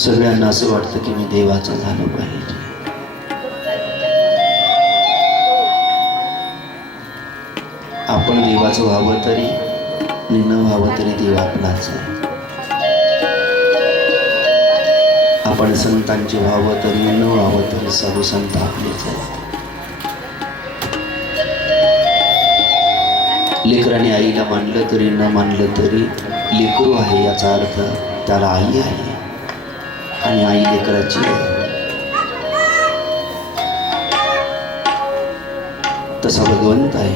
सगळ्यांना असं वाटतं की मी देवाचं झालं पाहिजे. आपण देवाचं व्हावं तरी न व्हावं तरी देव आपलाच आहे. आपण संतांचे व्हावं तरी न व्हावं तरी साधू संत आपलेच आहेत. लेकराने आईला मानलं तरी न मानलं तरी लेकरू आहे याचा अर्थ त्याला आई आहे आणि आई लेकराची आहे. तसा भगवंत आहे,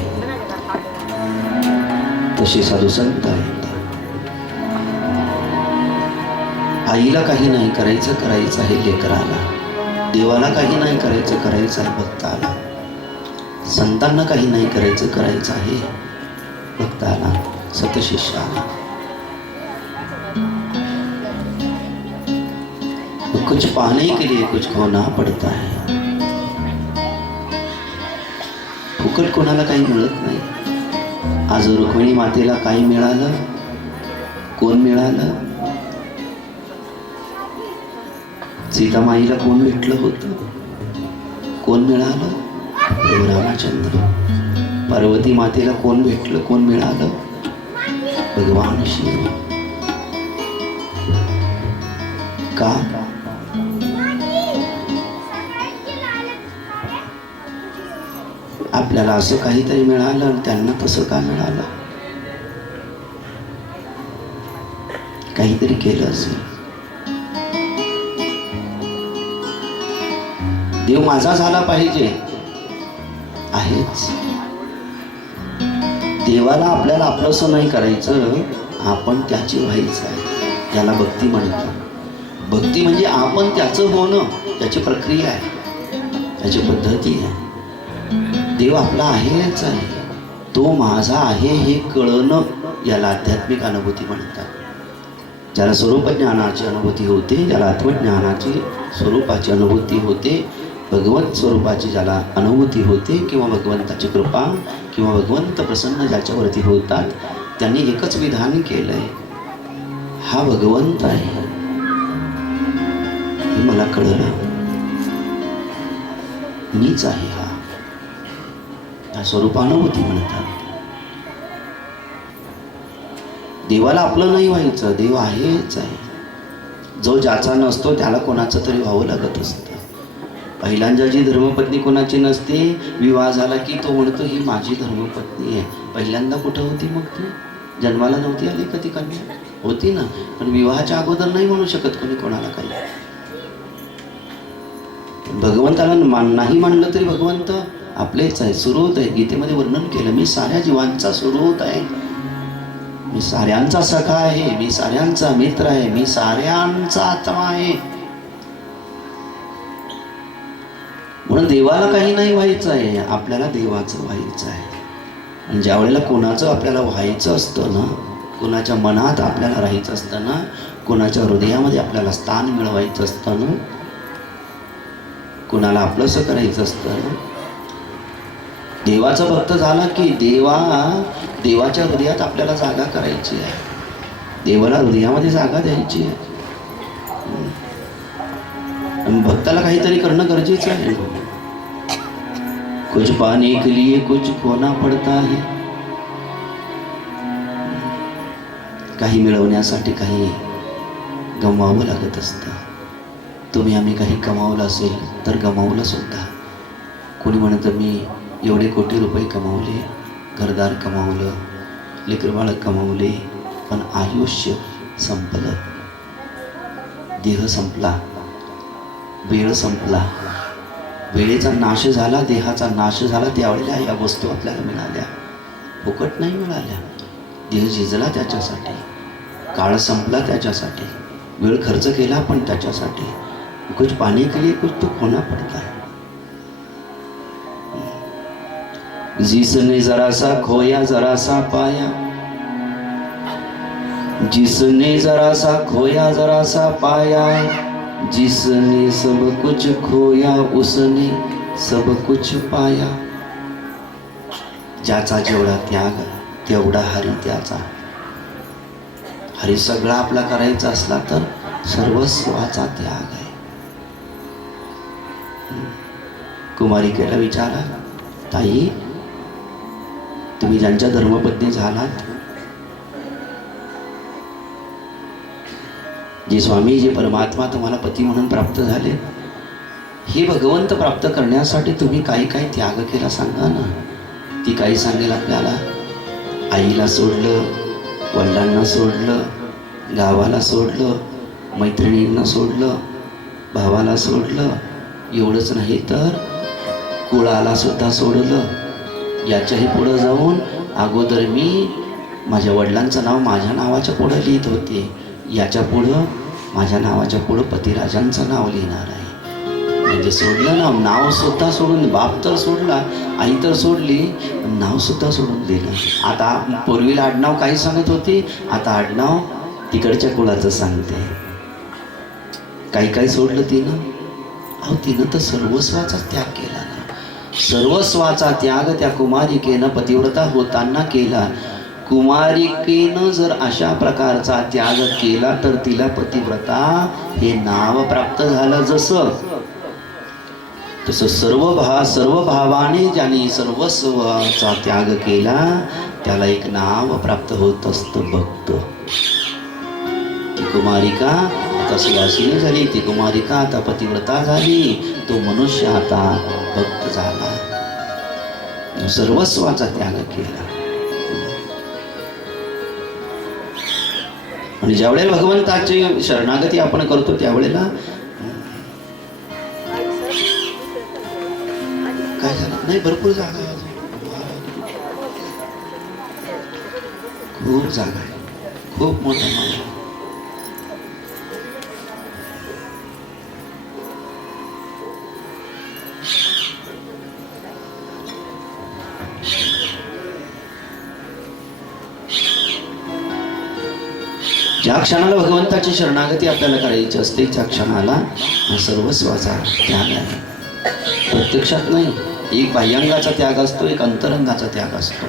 तसे साधू संत आहेत. आईला काही नाही करायचं आहे लेकराला, देवाला काही नाही करायचं आहे भक्ताला, संतांना काही नाही करायचं आहे भक्ताला, सतशिष्याला. कुछ पाने के लिए कुछ खोना पड़ता है. फुकट कोणाला काही मिळत नाही. आज रुक्मिणी मातेला काही मिळालं? कोण मिळालं? सीतामाईला कोण भेटलं होतं? कोण मिळालं? प्रभू रामचंद्र. पार्वती मातेला कोण भेटलं? कोण मिळालं? भगवान शिव. का? आपल्याला असं काहीतरी मिळालं आणि त्यांना तसं का मिळालं? काहीतरी केलं असेल. देव माझा झाला पाहिजे आहेच. देवाला आपल्याला आपलंसं नाही करायचं, आपण त्याची व्हायचं आहे. याला भक्ती म्हणतात. भक्ती म्हणजे आपण त्याचं होणं, त्याची प्रक्रिया आहे, त्याची पद्धती आहे. देव आपला आहेच आहे, तो माझा आहे हे कळणं याला आध्यात्मिक अनुभूती म्हणतात. ज्याला स्वरूप ज्ञानाची अनुभूती होते, ज्याला आत्मज्ञानाची स्वरूपाची अनुभूती होते, भगवत स्वरूपाची ज्याला अनुभूती होते किंवा भगवंताची कृपा किंवा भगवंत प्रसन्न ज्याच्यावरती होतात, त्यांनी एकच विधान केलंय, हा भगवंत आहे हे मला कळलं, मीच आहे. हा स्वरूपानुभूती म्हणतात. देवाला आपलं नाही व्हायचं, देव आहेच आहे. जो ज्याचा नसतो त्याला कोणाचं तरी व्हावं लागत असतं. पहिल्यांदा जी धर्मपत्नी कोणाची नसते, विवाह झाला की तो म्हणतो ही माझी धर्मपत्नी आहे. पहिल्यांदा कुठं होती मग ती? जन्माला नव्हती आली का ती कन्या? होती ना, पण विवाहाच्या अगोदर नाही म्हणू शकत कोणी कोणाला काही. भगवंताला नाही मानलं तरी भगवंत आपलेच आहे, सुरोत आहे. गीतेमध्ये वर्णन केलं, मी साऱ्या जीवांचा सुरोत आहे, मी साऱ्यांचा सखा आहे, मी साऱ्यांचा मित्र आहे, मी साऱ्यांचा आत्मा आहे. म्हणून देवाला काही नाही व्हायचं आहे, आपल्याला देवाचं व्हायचं आहे. आणि ज्या वेळेला कोणाचं आपल्याला व्हायचं असतं ना, कोणाच्या मनात आपल्याला राहायचं असतं ना, कोणाच्या हृदयामध्ये आपल्याला स्थान मिळवायचं असतं ना, कोणाला आपलंसं करायचं असतं ना, देवाचा भक्त झाला की देवाच्या हृदयात आपल्याला जागा करायची आहे, देवाला हृदयामध्ये जागा द्यायची आहे. आणि भक्ताला काहीतरी करणं गरजेचं आहे. कुछ पाने के लिए कुछ खोना पड़ता है. काही मिळवण्यासाठी काही गमवावं लागत असतं. तुम्ही आम्ही काही कमावलं असेल तर गमावलं सुद्धा. कोणी म्हणतं मी एवढे कोटी रुपये कमावले, घरदार कमावलं, लेकरबाळ कमावले, पण आयुष्य संपलं, देह संपला, वेळ संपला, वेळेचा नाश झाला, देहाचा नाश झाला. त्यावेळेला या वस्तू आपल्याला मिळाल्या, फुकट नाही मिळाल्या. देह झिजला त्याच्यासाठी, काळ संपला त्याच्यासाठी, वेळ खर्च केला पण त्याच्यासाठी. कुछ पाने के लिए कुछ तो खोना पड़ता है. जिसने जरा सा खोया जरा सा पाया, जिसने जरा सा खोया जरा सा पाया, जिसने सब कुछ खोया उसने सब कुछ पाया. ज्याचा जेवढा त्याग तेवढा हरी त्याचा. हरी सगळा आपला करायचा असला तर सर्वस्वाचा त्याग आहे. कुमारिकेला विचारा, ताई तुम्ही ज्यांच्या धर्मपत्नी झालात, जे स्वामी जे परमात्मा तुम्हाला पती म्हणून प्राप्त झाले, हे भगवंत प्राप्त करण्यासाठी तुम्ही काही काही त्याग केला सांगा ना. ती काही सांगेल आपल्याला. आईला सोडलं, वडिलांना सोडलं, गावाला सोडलं, मैत्रिणींना सोडलं, भावाला सोडलं, एवढंच नाही तर कुळाला सुद्धा सोडलं. याच्याही पुढं जाऊन अगोदर मी माझ्या वडिलांचं नाव माझ्या नावाच्या पुढं लिहित होते, याच्या पुढं माझ्या नावाच्या पुढं पतिराजांचं नाव लिहिणार आहे. म्हणजे सोडलं ना, नाव सुद्धा सोडून, बाप तर सोडला, आई तर सोडली, नाव सुद्धा सोडून दिलं. आता पूर्वीला आडनाव काही सांगत होती, आता आडनाव तिकडच्या कुळाचं सांगते. काही काही सोडलं तिनं. अहो तिनं तर सर्वस्वाचा त्याग केला ना. सर्वस्वाचा त्याग त्या कुमारिकेनं पतिव्रता होताना केला. कुमारिकेनं जर अशा प्रकारचा त्याग केला तर तिला पतिव्रता हे नाव प्राप्त झालं. जसं तसं सर्व भावाने ज्याने सर्वस्वाचा त्याग केला त्याला एक नाव प्राप्त होत असतं, भक्त. ती कुमारिका आता सुवासिनी झाली, ती कुमारिका आता पतिव्रता झाली, तो मनुष्य आता भक्त झाला. सर्वस्वाचा त्याग केला. आणि ज्यावेळेला भगवंताची शरणागती आपण करतो त्यावेळेला काय झालं नाही, भरपूर जागा आहे, खूप जागा आहे, खूप मोठा मान. ज्या क्षणाला भगवंताची शरणागती आपल्याला करायची असते त्या क्षणाला सर्वस्वाचा त्याग आहे. प्रत्यक्षात नाही, एक बाह्यांगाचा त्याग असतो, एक अंतरंगाचा त्याग असतो.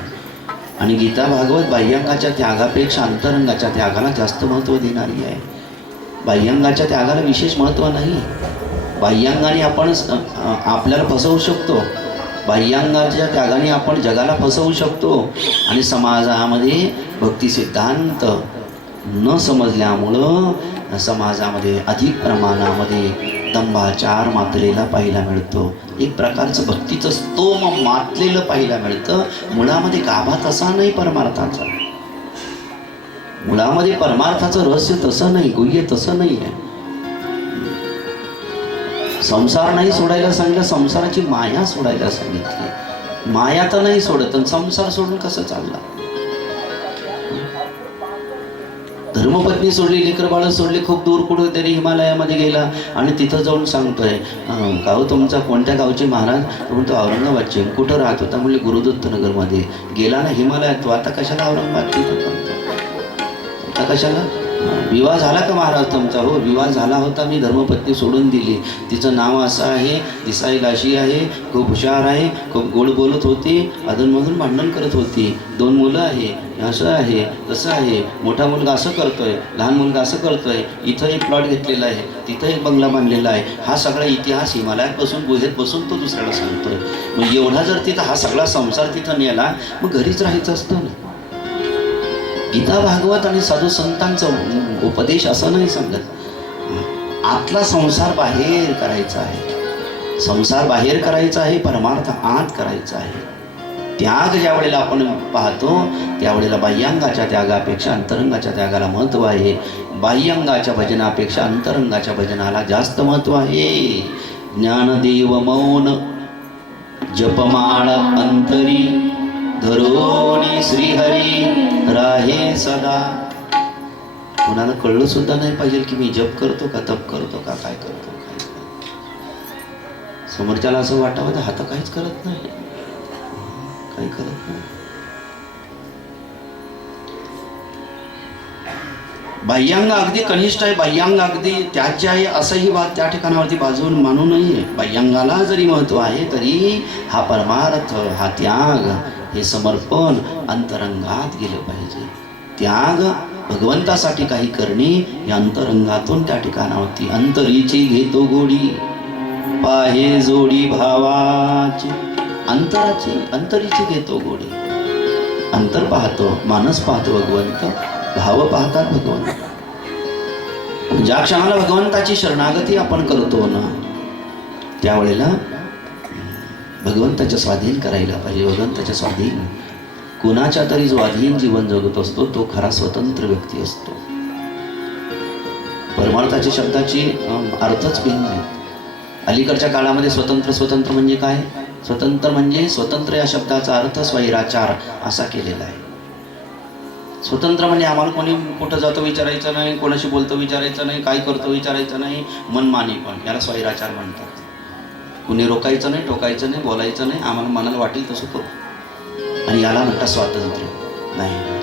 आणि गीता भागवत बाह्यांगाच्या त्यागापेक्षा अंतरंगाच्या त्यागाला जास्त महत्त्व देणारी आहे. बाह्यांगाच्या त्यागाला विशेष महत्त्व नाही. बाह्यांगाने आपण आपल्याला फसवू शकतो, बाह्यांगाच्या त्यागाने आपण जगाला फसवू शकतो. आणि समाजामध्ये भक्ती सिद्धांत न समजल्यामुळं समाजामध्ये अधिक प्रमाणामध्ये दंभाचार मातलेला पाहायला मिळतो. एक प्रकारचं भक्तीचं स्तोम मातलेलं पाहायला मिळतं. मुळामध्ये गाभा तसा नाही परमार्थाचा, मुळामध्ये परमार्थाचं रहस्य तसं नाही, गुह्य तसं नाही आहे. संसार नाही सोडायला सांगितलं, संसाराची माया सोडायला सांगितली. माया तर नाही सोडत, संसार सोडून कसं चालला. धर्मपत्नी सोडली, लेकर बाळ सोडली, खूप दूर कुठं तरी हिमालयामध्ये गेला आणि तिथं जाऊन सांगतोय, गाव तुमचा कोणत्या गावचे महाराज? म्हणतो औरंगाबादचे. कुठं राहत होता? म्हणजे गुरुदत्त नगरमध्ये. गेला ना हिमालयात, तो आता कशाला औरंगाबाद तिथं करतो? आता कशाला? विवाह झाला का महाराज तुमचा? हो विवाह झाला होता, मी धर्मपत्नी सोडून दिली. तिचं नाव असं आहे, दिसायला अशी आहे, खूप हुशार आहे, खूप गोड बोलत होती, अधूनमधून भांडण करत होती, 2 मुलं आहे, असं आहे तसं आहे, मोठा मुलगा असं करतोय, लहान मुलगा असं करतोय, इथं एक प्लॉट घेतलेला आहे, तिथं एक बंगला बांधलेला आहे. हा सगळा इतिहास हिमालयात बसून गुहेत बसून तो दुसऱ्याला सांगतोय. मग एवढा जर तिथं हा सगळा संसार तिथं नेला, मग घरीच राहायचं असतं ना. गीता भागवत आणि साधू संतांचा उपदेश असं नाही सांगत. आतला संसार बाहेर करायचा आहे, संसार बाहेर करायचा आहे, परमार्थ आत करायचा आहे. त्याग ज्या वेळेला आपण पाहतो त्यावेळेला बाह्यांगाच्या त्यागापेक्षा अंतरंगाच्या त्यागाला महत्त्व आहे. बाह्यांगाच्या भजनापेक्षा अंतरंगाच्या भजनाला जास्त महत्त्व आहे. ज्ञानदेव मौन जपमाळ अंतरी, धरोणी श्रीहरी राहे सदा. कुणाला कळलं सुद्धा नाही पाहिजे की मी जप करतो का, तप करतो का, काय करतो. समोरच्याला असं वाटावं तर हात काहीच करत नाही, काही करत नाही. बाह्यांग अगदी कनिष्ठ आहे, बाह्यांग अगदी त्याज्य आहे, असंही वाद त्या ठिकाणावरती बाजून मानू नये. बाह्यांगाला जरी महत्त्व आहे तरी हा परमार्थ, हा त्याग, हे समर्पण अंतरंगात गेलं पाहिजे. त्याग भगवंतासाठी काही करणे या अंतरंगातून त्या ठिकाणावरती अंतरीची घेतो गोडी पाहे जोडी भावाची अंतरीची घेतो गोडी अंतर पाहतो मानस पाहतो भगवंत भाव पाहतात भगवंत ज्या क्षणाला भगवंताची शरणागती आपण करतो ना त्यावेळेला भगवंताच्या स्वाधीन करायला पाहिजे भगवंताच्या स्वाधीन कुणाच्या तरी स्वाधीन जीवन जगत असतो तो खरा स्वतंत्र व्यक्ती असतो परमार्थाच्या शब्दाची अर्थच भिन्न आहे अलीकडच्या काळामध्ये स्वतंत्र म्हणजे काय स्वतंत्र या शब्दाचा अर्थ स्वैराचार असा केलेला आहे स्वतंत्र म्हणजे आम्हाला कोणी कुठं जातो विचारायचं नाही कोणाशी बोलतो विचारायचं नाही काय करतो विचारायचं नाही मनमानी पण याला स्वैराचार म्हणतात कुणी रोकायचं नाही टोकायचं नाही बोलायचं नाही आम्हाला मनाला वाटेल तसं करू आणि याला म्हणतात स्वातंत्र्य नाही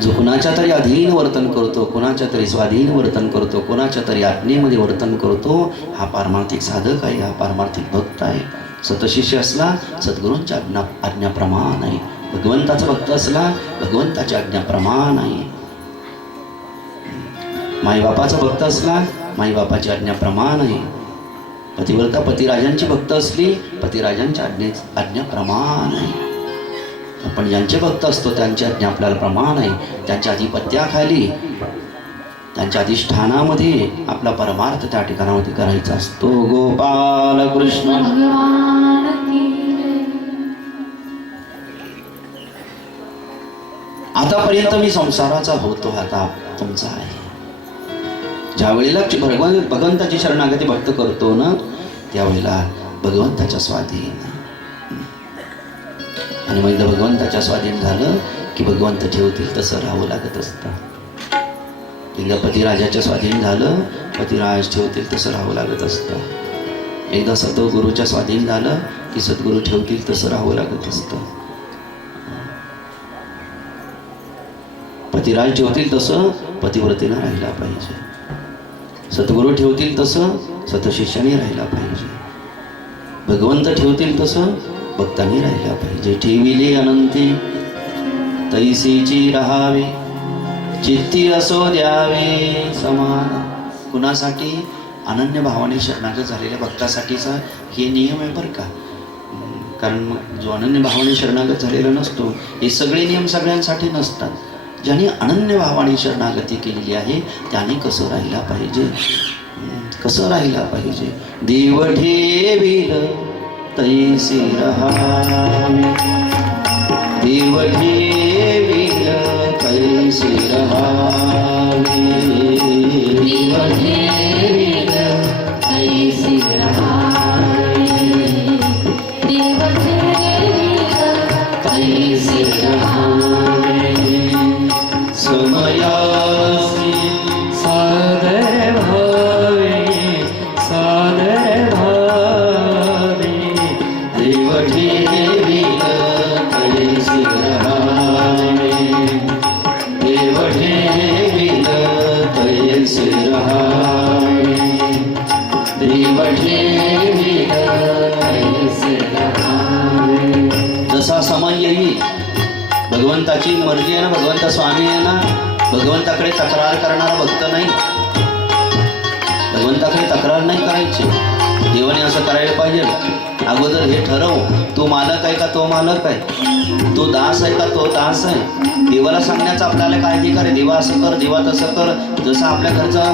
जो कुणाच्या तरी अधीन वर्तन करतो कुणाच्या तरी स्वाधीन वर्तन करतो कुणाच्या तरी आज्ञेमध्ये वर्तन करतो हा पारमार्थिक साधक आहे हा पारमार्थिक भक्त आहे सतशिष्य असला सद्गुरूंच्या आज्ञाप्रमाण आहे भगवंताचा भक्त असला भगवंताच्या आज्ञाप्रमाण आहे माईबापाचा भक्त असला माईबापाची आज्ञाप्रमाण आहे पतिव्रता पतिराजांची भक्त असली पतिराजांच्या आज्ञाप्रमाण आहे आपण ज्यांचे भक्त असतो त्यांची आज्ञा आपल्याला प्रमाण आहे त्यांच्या आधिपत्याखाली त्यांच्या अधिष्ठानामध्ये आपला परमार्थ त्या ठिकाणामध्ये करायचा असतो गोपाल कृष्ण आतापर्यंत मी संसाराचा होतो आता तुमचा आहे ज्या वेळेला भगवंताची शरणागती भक्त करतो ना त्यावेळेला भगवंताच्या स्वाधीन आणि मग एकदा भगवंताच्या स्वाधीन झालं की भगवंत ठेवतील तसं राहावं लागत असतं एकदा पतिराजाच्या स्वाधीन झालं पतिराज ठेवतील तसं राहावं लागत असतं एकदा सद्गुरूच्या स्वाधीन झालं की सद्गुरू ठेवतील तसं राहावं लागत असतं पतिराज ठेवतील तसं पतिव्रतेनं राहिला पाहिजे सद्गुरू ठेवतील तसं सतशिष्याने राहिला पाहिजे भगवंत ठेवतील तसं भक्तांनी राहिला पाहिजे ठेविले अनंती तैसीची राहावे चित्ती असो द्यावे समान कुणासाठी अनन्य भावाने शरणागत झालेल्या भक्तासाठीचा हे नियम आहे बरं का कारण मग जो अनन्य भावाने शरणागत झालेला नसतो हे सगळे नियम सगळ्यांसाठी नसतात ज्याने अनन्य भावाने शरणागती केलेली आहे त्याने कसं राहिला पाहिजे देव ठेविल तैसी रहावे देव ठेविल तैसी रहावे देव ठेविल तैसी रहावे देव ठेविल तैसी रहावे समयासी सादर भावे देव ठेविल तैसी रहावे देव ठेविल तैसी रहावे देव ठेविल तैसी रहावे जसा समय येईल भगवंताची मर्जी आहे ना भगवंत स्वामी आहे ना भगवंताकडे तक्रार करणारा भक्त नाही भगवंताकडे तक्रार नाही करायची देवाने असं करायला पाहिजे अगोदर हे ठरव तू मालक आहे का तो मालक आहे तू दास आहे का तो दास आहे देवाला सांगण्याचा आपल्याला काय अधिकार आहे देवा असं कर देवा तसं कर जसं आपल्या घरचा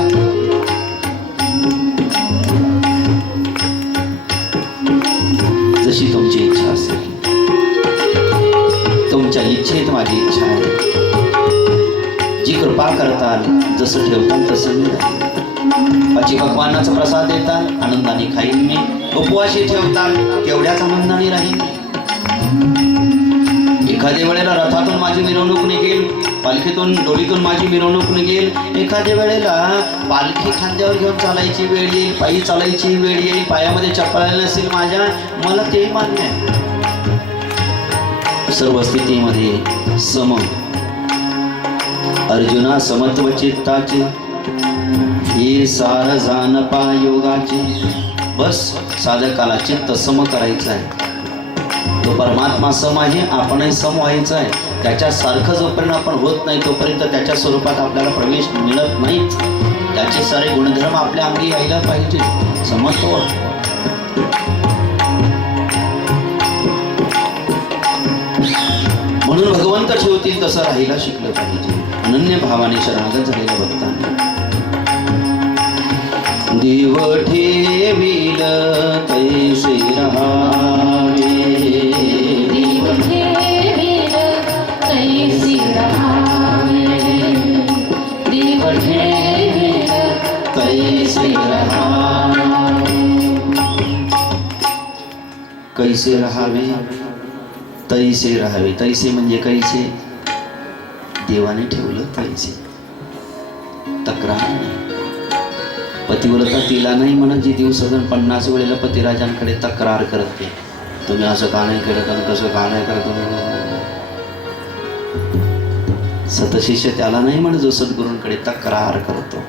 जशी तुमची इच्छा असेल तुमच्या इच्छेत माझी इच्छा आहे जी कृपा करताल जसं ठेवताल तसं मी राहील पाची भगवानाचा प्रसाद देताल आनंदाने खाईन मी उपवाशी ठेवताल तेवढ्याच आनंदाने राहीन एखाद्या वेळेला रथातून माझी मिरवणूक निघेल पालखीतून डोलीतून माझी मिरवणूक निघेल एखाद्या वेळेला पालखी खांद्यावर घेऊन चालायची वेळ येईल पायी चालायची वेळ येईल पायामध्ये चप्पल नसेल माझ्या मला ते मान्य आहे सर्व स्थितीमध्ये सम अर्जुना समत्व चित्ताचे हे सार जाण पा योगाचे बस साधकाला चित्त सम करायचं आहे तो परमात्मा सम आहे आपणही सम व्हायचं आहे त्याच्यासारखं जोपर्यंत आपण होत नाही तोपर्यंत त्याच्या स्वरूपात आपल्याला प्रवेश मिळत नाहीच. त्याचे सारे गुणधर्म आपल्या अंगी यायला पाहिजे. समजतो? म्हणून भगवंत ठेवतील तसं राहायला शिकलं पाहिजे. अनन्य भावाने शरणागत झालेल्या भक्तांनी देव ठेवील तैसे रहावे, देव ठेवील तैसे रहावे, देव ठेवील तैसे रहावे. कैसे रहावे? तैसे राहावे. तैसे म्हणजे कैसे? देवाने ठेवलं तैसे. तक्रार नाही. पतिव्रता तिला नाही म्हणत जी दिवसातून 50 वेळेला पतिराजांकडे तक्रार करते, तुम्ही असं का नाही केलं, तुम्ही कसं का नाही करत. सतशिष्य त्याला नाही म्हणत जो सद्गुरूंकडे तक्रार करतो,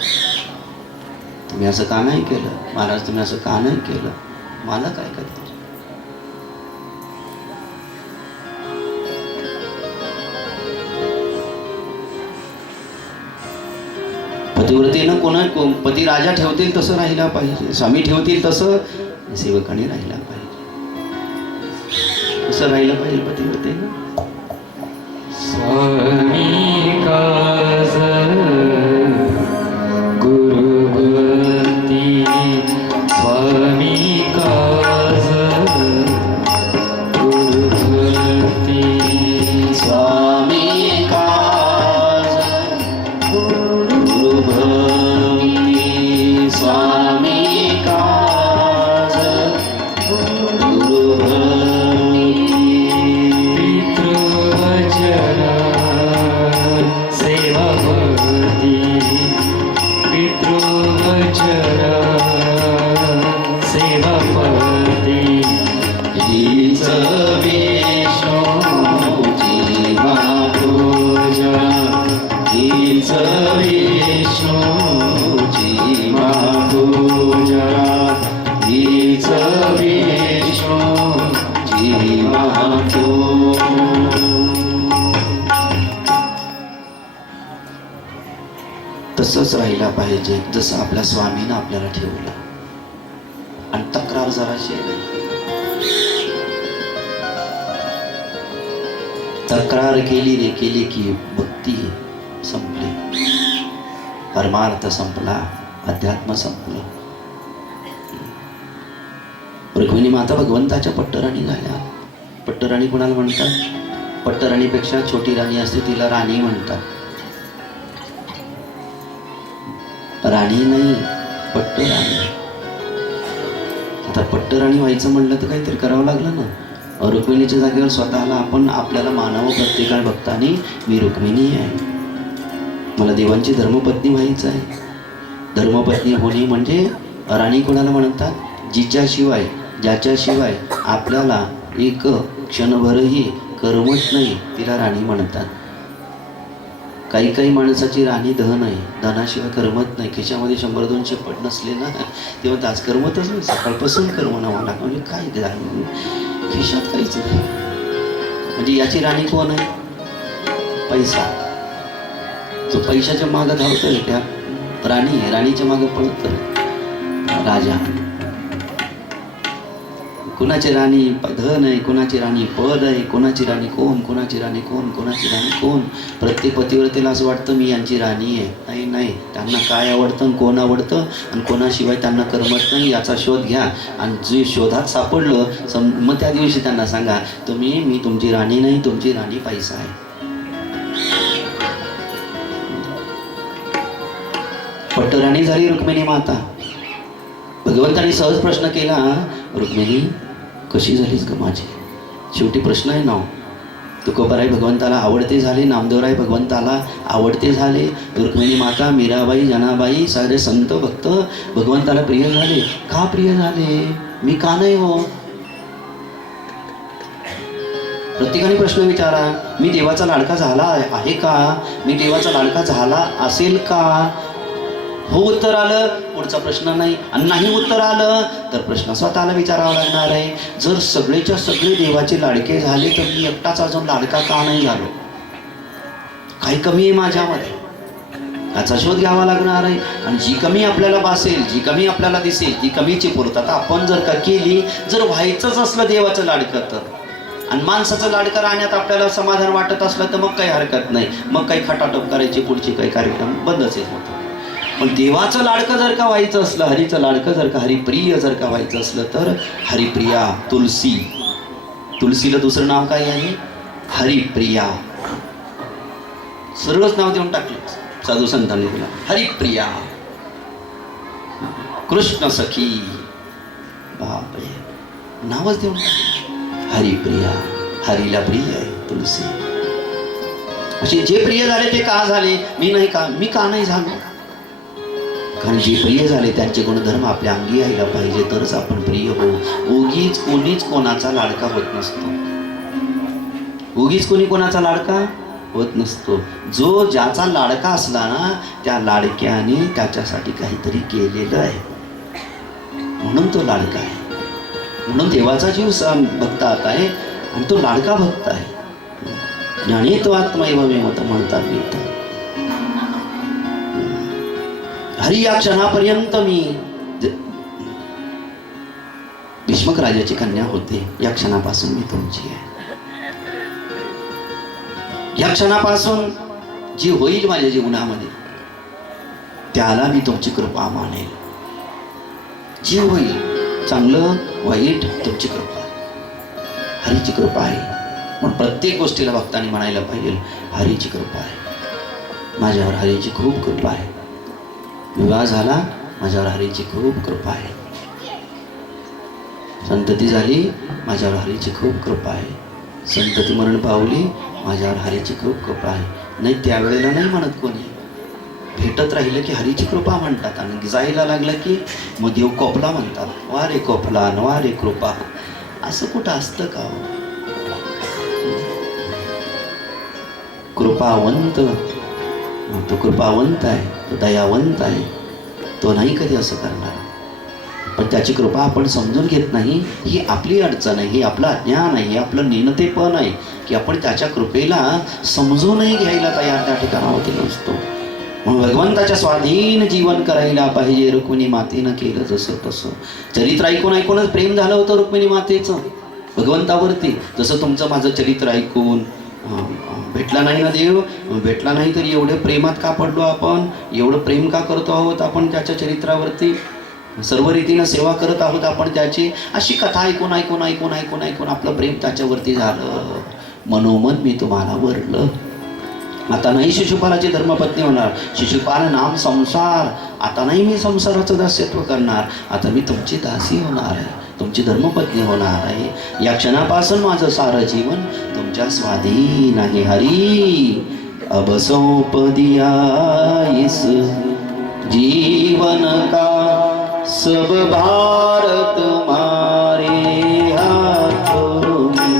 तुम्ही असं का नाही केलं महाराज, तुम्ही असं का नाही केलं, मला काय करतो. पतिव्रतेनं पती राजा ठेवतील तसं राहिला पाहिजे, स्वामी ठेवतील तसं सेवकाने राहिला पाहिजे. कसं राहिलं पाहिजे पतिव्रतेनं? स्वामी काज गुरुगती, स्वामी काज गुरुगती, स्वामी काज गुरुभक्ती, स्वामी काज गुरुभक्ती. पितृवचन सेवाभक्ती, पितृवचन सेवाभक्ती, हीच विष्णूची महापूजा, हीच विष्णूची महापूजा, हीच विष्णूची महापूजा. तसंच राहिला पाहिजे जसं आपल्या स्वामीनं आपल्याला ठेवलं. आणि तक्रार जराशी नाही. तक्रार केली रे केली की भक्ती संपली, परमार्थ संपला, अध्यात्म संपलं. रुक्मिणी माता भगवंताच्या पट्टराणी झाल्या. पट्टराणी कोणाला म्हणतात? पट्टराणीपेक्षा छोटी राणी असते तिला राणी म्हणतात. राणी नाही, पट्टराणी. आता पट्टराणी व्हायचं म्हणलं तर काहीतरी करावं लागलं ना. रुक्मिणीच्या जागेवर स्वतःला आपण आपल्याला मानावं प्रत्येकाने भक्तानी, मी रुक्मिणी आहे, मला देवांची धर्मपत्नी व्हायचं आहे. धर्मपत्नी होणे म्हणजे राणी कोणाला म्हणतात? जिच्याशिवाय ज्याच्याशिवाय आपल्याला एक क्षणभरही करमत नाही तिला राणी म्हणतात. काही काही माणसाची राणी धन आहे, धनाशिवाय करमत नाही. खिशामध्ये 100-200 पट नसले ना तेव्हा आज करमतच नाही, सकाळपासून करमना मला. म्हणजे काय खिशात काहीच नाही. म्हणजे याची राणी कोण आहे? पैसा. जो पैशाच्या मागं धावतोय त्या राणी आहे, राणीच्या मागं पळतोय राजा. कुणाची राणी धन आहे, कुणाची राणी पद आहे, कुणाची राणी कोण, कुणाची राणी कोण, कुणाची राणी कोण. प्रत्येक पतिव्रतेला असं वाटतं मी यांची राणी आहे. नाही नाही, त्यांना काय आवडतं आणि कोण आवडतं आणि कोणाशिवाय त्यांना करमत नाही याचा शोध घ्या. आणि जे शोधात सापडलं मग त्या दिवशी त्यांना सांगा मी तुमची राणी नाही, तुमची राणी पैसा आहे. पट्टराणी झाली रुक्मिणी माता. भगवंताने सहज प्रश्न केला, रुक्मिणी कशी झालीस ग माझी? शेवटी प्रश्न आहे ना. तुकोबाराय भगवंताला आवडते झाले, नामदेवराय भगवंताला आवडते झाले, रुक्मिणी माता, मीराबाई, जनाबाई सारे संत भक्त भगवंताला प्रिय झाले. का प्रिय झाले? मी का नाही हो? प्रत्येकाने प्रश्न विचारा. मी देवाचा लाडका झाला आहे का? मी देवाचा लाडका झाला असेल का? हो उत्तर आलं, पुढचा प्रश्न नाही. आणि नाही उत्तर आलं तर प्रश्न स्वतःला विचारावा लागणार आहे. जर सगळेच्या सगळे देवाचे लाडके झाले तर मी एकटाच अजून लाडका का नाही झालो? काही कमी आहे माझ्यामध्ये, याचा शोध घ्यावा लागणार आहे. आणि जी कमी आपल्याला भासेल, जी कमी आपल्याला दिसेल, ती कमीची पूर्तता आपण जर का केली, जर व्हायचंच असलं देवाचं लाडकं तर, आणि माणसाचं लाडकं राहण्यात आपल्याला समाधान वाटत असलं तर मग काही हरकत नाही, मग काही खटाटोप करायची, पुढचे काही कार्यक्रम बंदच होतं. पण देवाचं लाडकं जर का व्हायचं असलं, हरीचं लाडकं जर का, हरिप्रिय जर का व्हायचं असलं तर हरिप्रिया तुलसी. तुलसीला दुसरं नाव काय आहे? हरिप्रिया. सर्वच नाव देऊन टाकले साधू संतांनी तुला. हरिप्रिया, कृष्ण सखी, बापरे नावच देऊन टाकले. हरिप्रिया, हरीला प्रिय आहे तुलसी. असे जे प्रिय झाले ते का झाले? मी नाही का, मी का नाही झालो? कारण जे प्रिय झाले त्यांचे गुणधर्म आपल्या अंगी यायला पाहिजे, तरच आपण प्रिय होऊ. उगीच कोणीच कोणाचा लाडका होत नसतो. उगीच कोणी कोणाचा लाडका होत नसतो. जो ज्याचा लाडका असला ना, त्या लाडक्याने त्याच्यासाठी काहीतरी केलेलं आहे म्हणून तो लाडका आहे. म्हणून देवाचा जीव भक्त आता आहे आणि तो लाडका भक्त आहे. ज्ञानी तो आत्मैव मेवत म्हणतात गीता. हरी या क्षणापर्यंत मी भीष्मक राजाची कन्या होते, या क्षणापासून मी तुमची आहे. या क्षणापासून जी होईल माझ्या जीवनामध्ये त्याला मी तुमची कृपा मानेल. जी होईल, चांगलं वाईट, तुमची कृपा, हरीची कृपा आहे. पण प्रत्येक गोष्टीला भक्तांनी म्हणायला पाहिजे हरीची कृपा आहे. माझ्यावर हरीची खूप कृपा आहे. विवाह झाला, माझ्यावर हरीची खूप कृपा आहे. संतती झाली, माझ्यावर हरीची खूप कृपा आहे. संतती मरण पावली, माझ्यावर हरीची खूप कृपा आहे. नाही त्यावेळेला नाही म्हणत कोणी, भेटत राहिलं की हरीची कृपा म्हणतात, आणि जायला लागलं की मग देव कोपला म्हणतात. वा रे कोपला, वा रे कृपा. असं कुठं असतं का? कृपावंत, तो कृपावंत आहे, तो दयावंत आहे, तो नाही कधी असं करणार. पण त्याची कृपा आपण समजून घेत नाही, ही आपली अडचण आहे, ही आपलं अज्ञान आहे, हे आपलं नीनतेपण आहे की आपण त्याच्या कृपेला समजूनही घ्यायला तयार त्या ठिकाणावरती नसतो. म्हणून भगवंताच्या स्वाधीन जीवन करायला पाहिजे. रुक्मिणी मातेनं केलं जसं तसं. चरित्र ऐकून ऐकूनच प्रेम झालं होतं रुक्मिणी मातेचं भगवंतावरती. जसं तुमचं माझं चरित्र ऐकून भेटला नाही ना देव, भेटला नाही तर एवढे प्रेमात का पडलो आपण, एवढं प्रेम का करतो आहोत आपण त्याच्या चरित्रावरती, सर्व रीतीनं सेवा करत आहोत आपण त्याची. अशी कथा ऐकून ऐकून ऐकून ऐकून ऐकून आपलं प्रेम त्याच्यावरती झालं. मनोमन मी तुम्हाला वरलं. आता नाही शिशुपालाची धर्मपत्नी होणार, शिशुपाल नाम संसार. आता नाही मी संसाराचं दास्यत्व करणार, आता मी तुमची दासी होणार आहे, तुमची धर्मपत्नी होणार आहे. या क्षणापासून माझं सारं जीवन तुमच्या स्वाधीन आहे. हरी अब सौंप दिया इस जीवन का सब भार तुम्हारे हाथों में.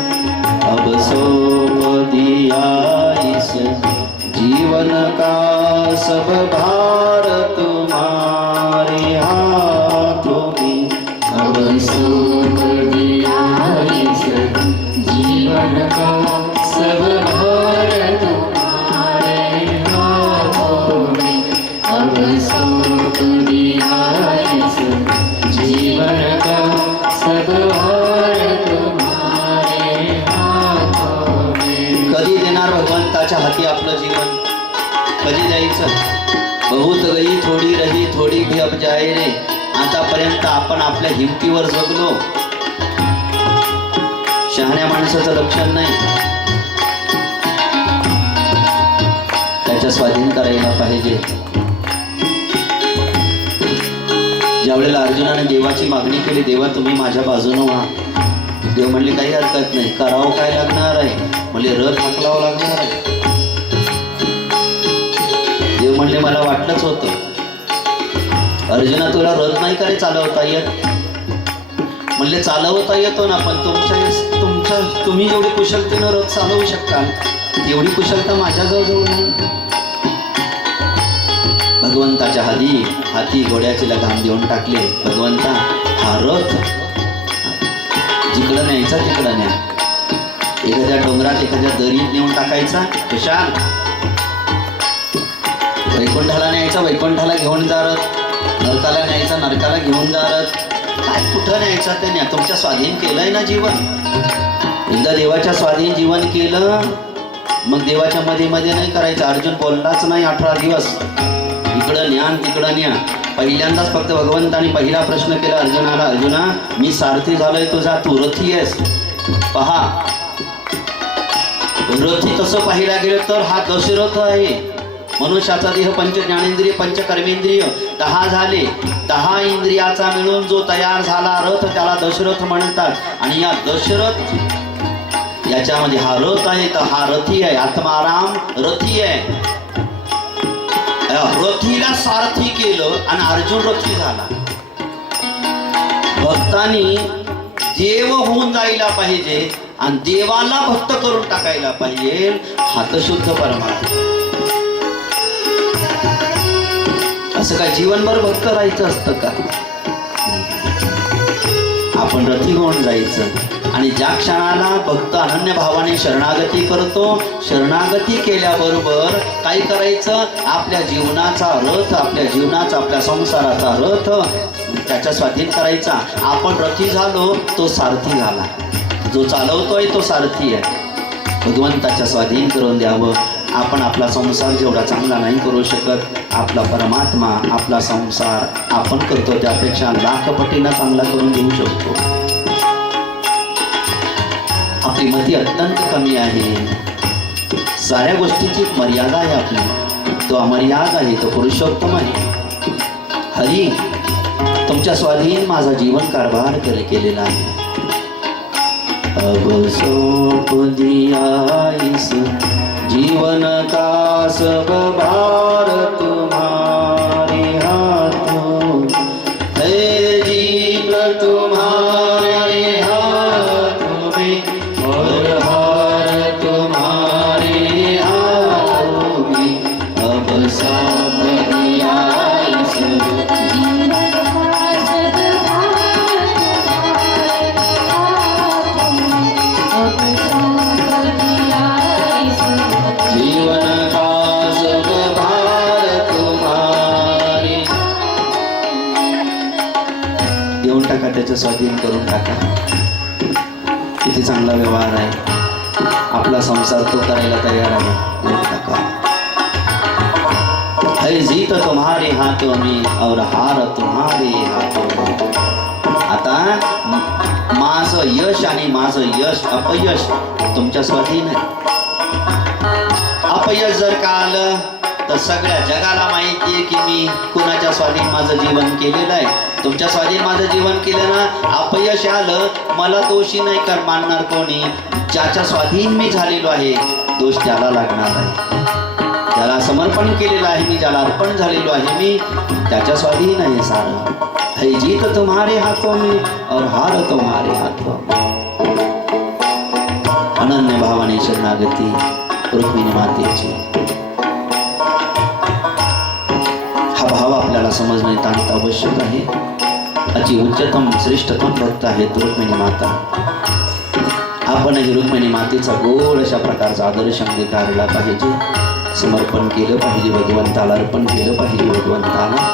अब सौंप दिया इस जीवन का सब भार तुम्हारे हाथों में. अब सौंप दिया इस जीवन का सब भार तुम्हारे हाथों में. अब सौंप दिया इस जीवन का सब भार तुम्हारे हाथों में. कधी देणार भगवंताच्या हाती आपलं जीवन? कधी द्यायचं? बहुत गई थोडी रही, थोडी भी अब जाए रे. आतापर्यंत आपण आपल्या हिमतीवर जगलो. शहाण्या माणसाचं लक्षण नाही, त्याच्या स्वाधीन करायला पाहिजे. ज्यावेळेला अर्जुनाने देवाची मागणी केली, देवा तुम्ही माझ्या बाजूनं व्हा. देव म्हणले काही हरकत नाही, करावं काय लागणार आहे? म्हणजे रथ हाकलावं लागणार आहे. देव म्हणले मला वाटलंच होतं, अर्जुना तुला रथ नाही का रे चालवता येत? म्हणले चालवता येतो ना, पण तुम्ही जेवढी कुशलतेनं रथ चालवू शकाल एवढी कुशलता माझ्याजवळ नाही. भगवंताच्या हाती घोड्याचे लगाम देऊन टाकले. भगवंता हा रथ जिकडं न्यायचा तिकडं न्या. एखाद्या डोंगरात एखाद्या दरीत नेऊन टाकायचा, कशाल वैकुंठाला न्यायचं वैकुंठाला घेऊन जात, नरकाला न्यायचं नरकाला घेऊन जात. काय कुठं न्यायचं ते न्या. तुमच्या स्वाधीन केलंय ना जीवन. एकदा देवाच्या स्वाधीन जीवन केलं मग देवाच्या मध्ये मध्ये नाही करायचं. अर्जुन बोललाच नाही 18 दिवस. इकडं न्या तिकडं न्या. पहिल्यांदाच फक्त भगवंतानी पहिला प्रश्न केला अर्जुनाला, अर्जुना मी सारथी झालोय तुझा, तू रथी आहेस. पहा रथी तसं पाहिला गेलं तर हा दशरथ आहे. मनुष्याचा देह पंच ज्ञानेंद्रिय पंच कर्मेंद्रिय 10 झाले. 10 इंद्रियाचा मिळून जो तयार झाला रथ त्याला दशरथ म्हणतात. आणि या दशरथ याच्यामध्ये हा रथ आहे तर हा रथी आहे. आत्माराम रथी आहे. रथीला सारथी केलं आणि अर्जुन रथी झाला. भक्तांनी देव होऊन जायला पाहिजे आणि देवाला भक्त करून टाकायला पाहिजे. हातशुद्ध परमात्मा. असं काय जीवनभर भक्त राहायचं असतं का? आपण रथी होऊन जायचं. आणि ज्या क्षणाला भक्त अनन्य भावाने शरणागती करतो, शरणागती केल्याबरोबर काय करायचं, आपल्या जीवनाचा रथ, आपल्या जीवनाचा आपल्या संसाराचा रथ त्याच्या स्वाधीन करायचा. आपण रथी झालो, तो सारथी झाला. जो चालवतोय तो सारथी आहे. भगवंताच्या स्वाधीन करून द्यावं. आपण आपला संसार जेवढा चांगला नाही करू शकत, आपला परमात्मा आपला संसार आपण करतो त्यापेक्षा लाख पटीनं चांगला करून देऊ शकतो. आपली मती अत्यंत कमी आहे. साऱ्या गोष्टीची मर्यादा आहे आपली. तो अमर्याद आहे, तो पुरुषोत्तम आहे. हरी तुमच्या स्वाधीन माझा जीवन कारभार केलेला आहे. अब सौंप दिया इस जीवन का सब भार तुम्हारे हाथों है. जीव तुम्हारे हाथों में और हार तुम्हारे हाथों में. अब सौंप दिया इस जीवन का सब भार तुम्हारे हाथों में. अब सौंप दिया इस जीवन का सब भार तुम्हारे. देऊन टाका, त्याचं स्वाधीन करून टाका. किती चांगला व्यवहार आहे. आपला संसार तो करायला तयार आहे. देऊन टाका. है जीत तुम्हारे हाथों में और हार तुम्हारे हाथों में. आता माझं यश आणि माझं यश अपयश तुमच्या स्वाधीन आहे. अपयश जर का आलं तर सगळ्या जगाला माहिती आहे की मी कुणाच्या स्वाधीन माझं जीवन केलेलं आहे. तुमच्या स्वाधीन माझं जीवन केलं ना. अपयश आलं मला दोषी नाही कर मानणार कोणी. ज्याच्या स्वाधीन मी झालेलो आहे दोष त्याला लागणार आहे. ज्याला समर्पण केलेलं आहे मी, ज्याला अर्पण झालेलो आहे मी, त्याच्या स्वाधीन आहे सारं. है जीत तुम्हारे हाथों में और हार तुम्हारे हाथों में. अनन्य भावाने शरणागती रुक्मिणी मातेची. हा भाव आपल्याला समजणे तांत आवश्यक आहे. अति उच्चतम श्रेष्ठतम भक्त आहेत रुक्मिणी माता. आपणही रुक्मिणी मातेचा गोड अशा प्रकारचा आदर्श अंगीकारला पाहिजे. समर्पण केलं पाहिजे भगवंताला, अर्पण केलं पाहिजे भगवंताला.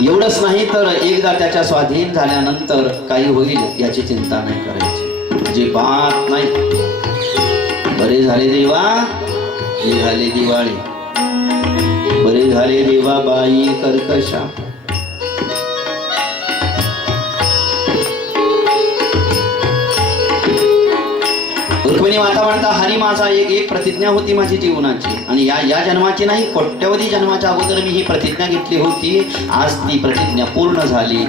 एवढंच नाही तर एकदा त्याच्या स्वाधीन झाल्यानंतर काही होईल याची चिंता नाही करायची. जी बात नाही. बरे झाले देवा, निघाले दिवाळी. बरे झाले देवा बाई कर्कशा. रुक्मिणी माता म्हणता, हरी माझा एक प्रतिज्ञा होती माझी जीवनाची. आणि या जन्माची नाही, कोट्यवधी जन्माच्या अगोदर मी ही प्रतिज्ञा घेतली होती. आज ती प्रतिज्ञा पूर्ण झाली.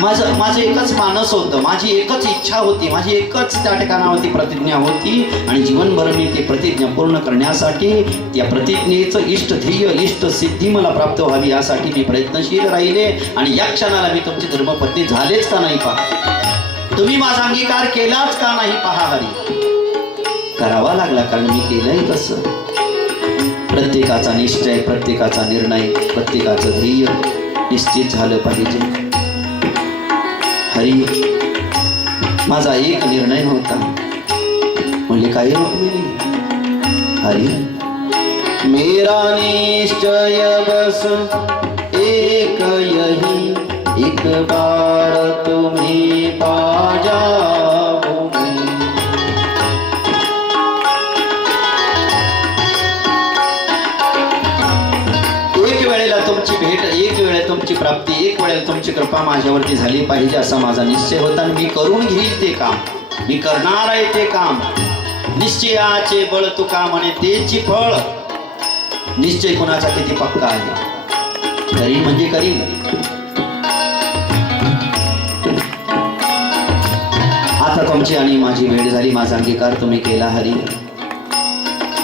माझं एकच मानस होतं, माझी एकच इच्छा होती, माझी एकच त्या ठिकाणावरती प्रतिज्ञा होती. आणि जीवनभर मी ती प्रतिज्ञा पूर्ण करण्यासाठी, त्या प्रतिज्ञेचं इष्ट ध्येय इष्ट सिद्धी मला प्राप्त व्हावी यासाठी मी प्रयत्नशील राहिले. आणि या क्षणाला मी तुमची धर्मपत्नी झालेच का नाही पहा. तुम्ही माझा अंगीकार केलाच का नाही पहा. हरी करावा लागला कारण मी केलंय तसं. प्रत्येकाचा निश्चय, प्रत्येकाचा निर्णय, प्रत्येकाचं ध्येय निश्चित झालं पाहिजे. हरी माझा एक निर्णय होता. म्हणजे काय रुक्मिणी, हरी मेरा निश्चय बस एक यही, एक बार तुम्हें पा जाऊं मैं। एक वेळेला तुमची भेट, एक वेळेला तुमची प्राप्ती, एक वेळेला तुमची कृपा माझ्यावरती झाली पाहिजे असा माझा निश्चय होता आणि मी करून घेईल ते काम, मी करणार आहे ते काम. निश्चयाचे बळ तुका म्हणे तेची फळ. निश्चय कोणाचा किती पक्का आहे, करीन म्हणजे करीन. आता तुमची आणि माझी भेट झाली, माझा अंगीकार तुम्ही केला हरी.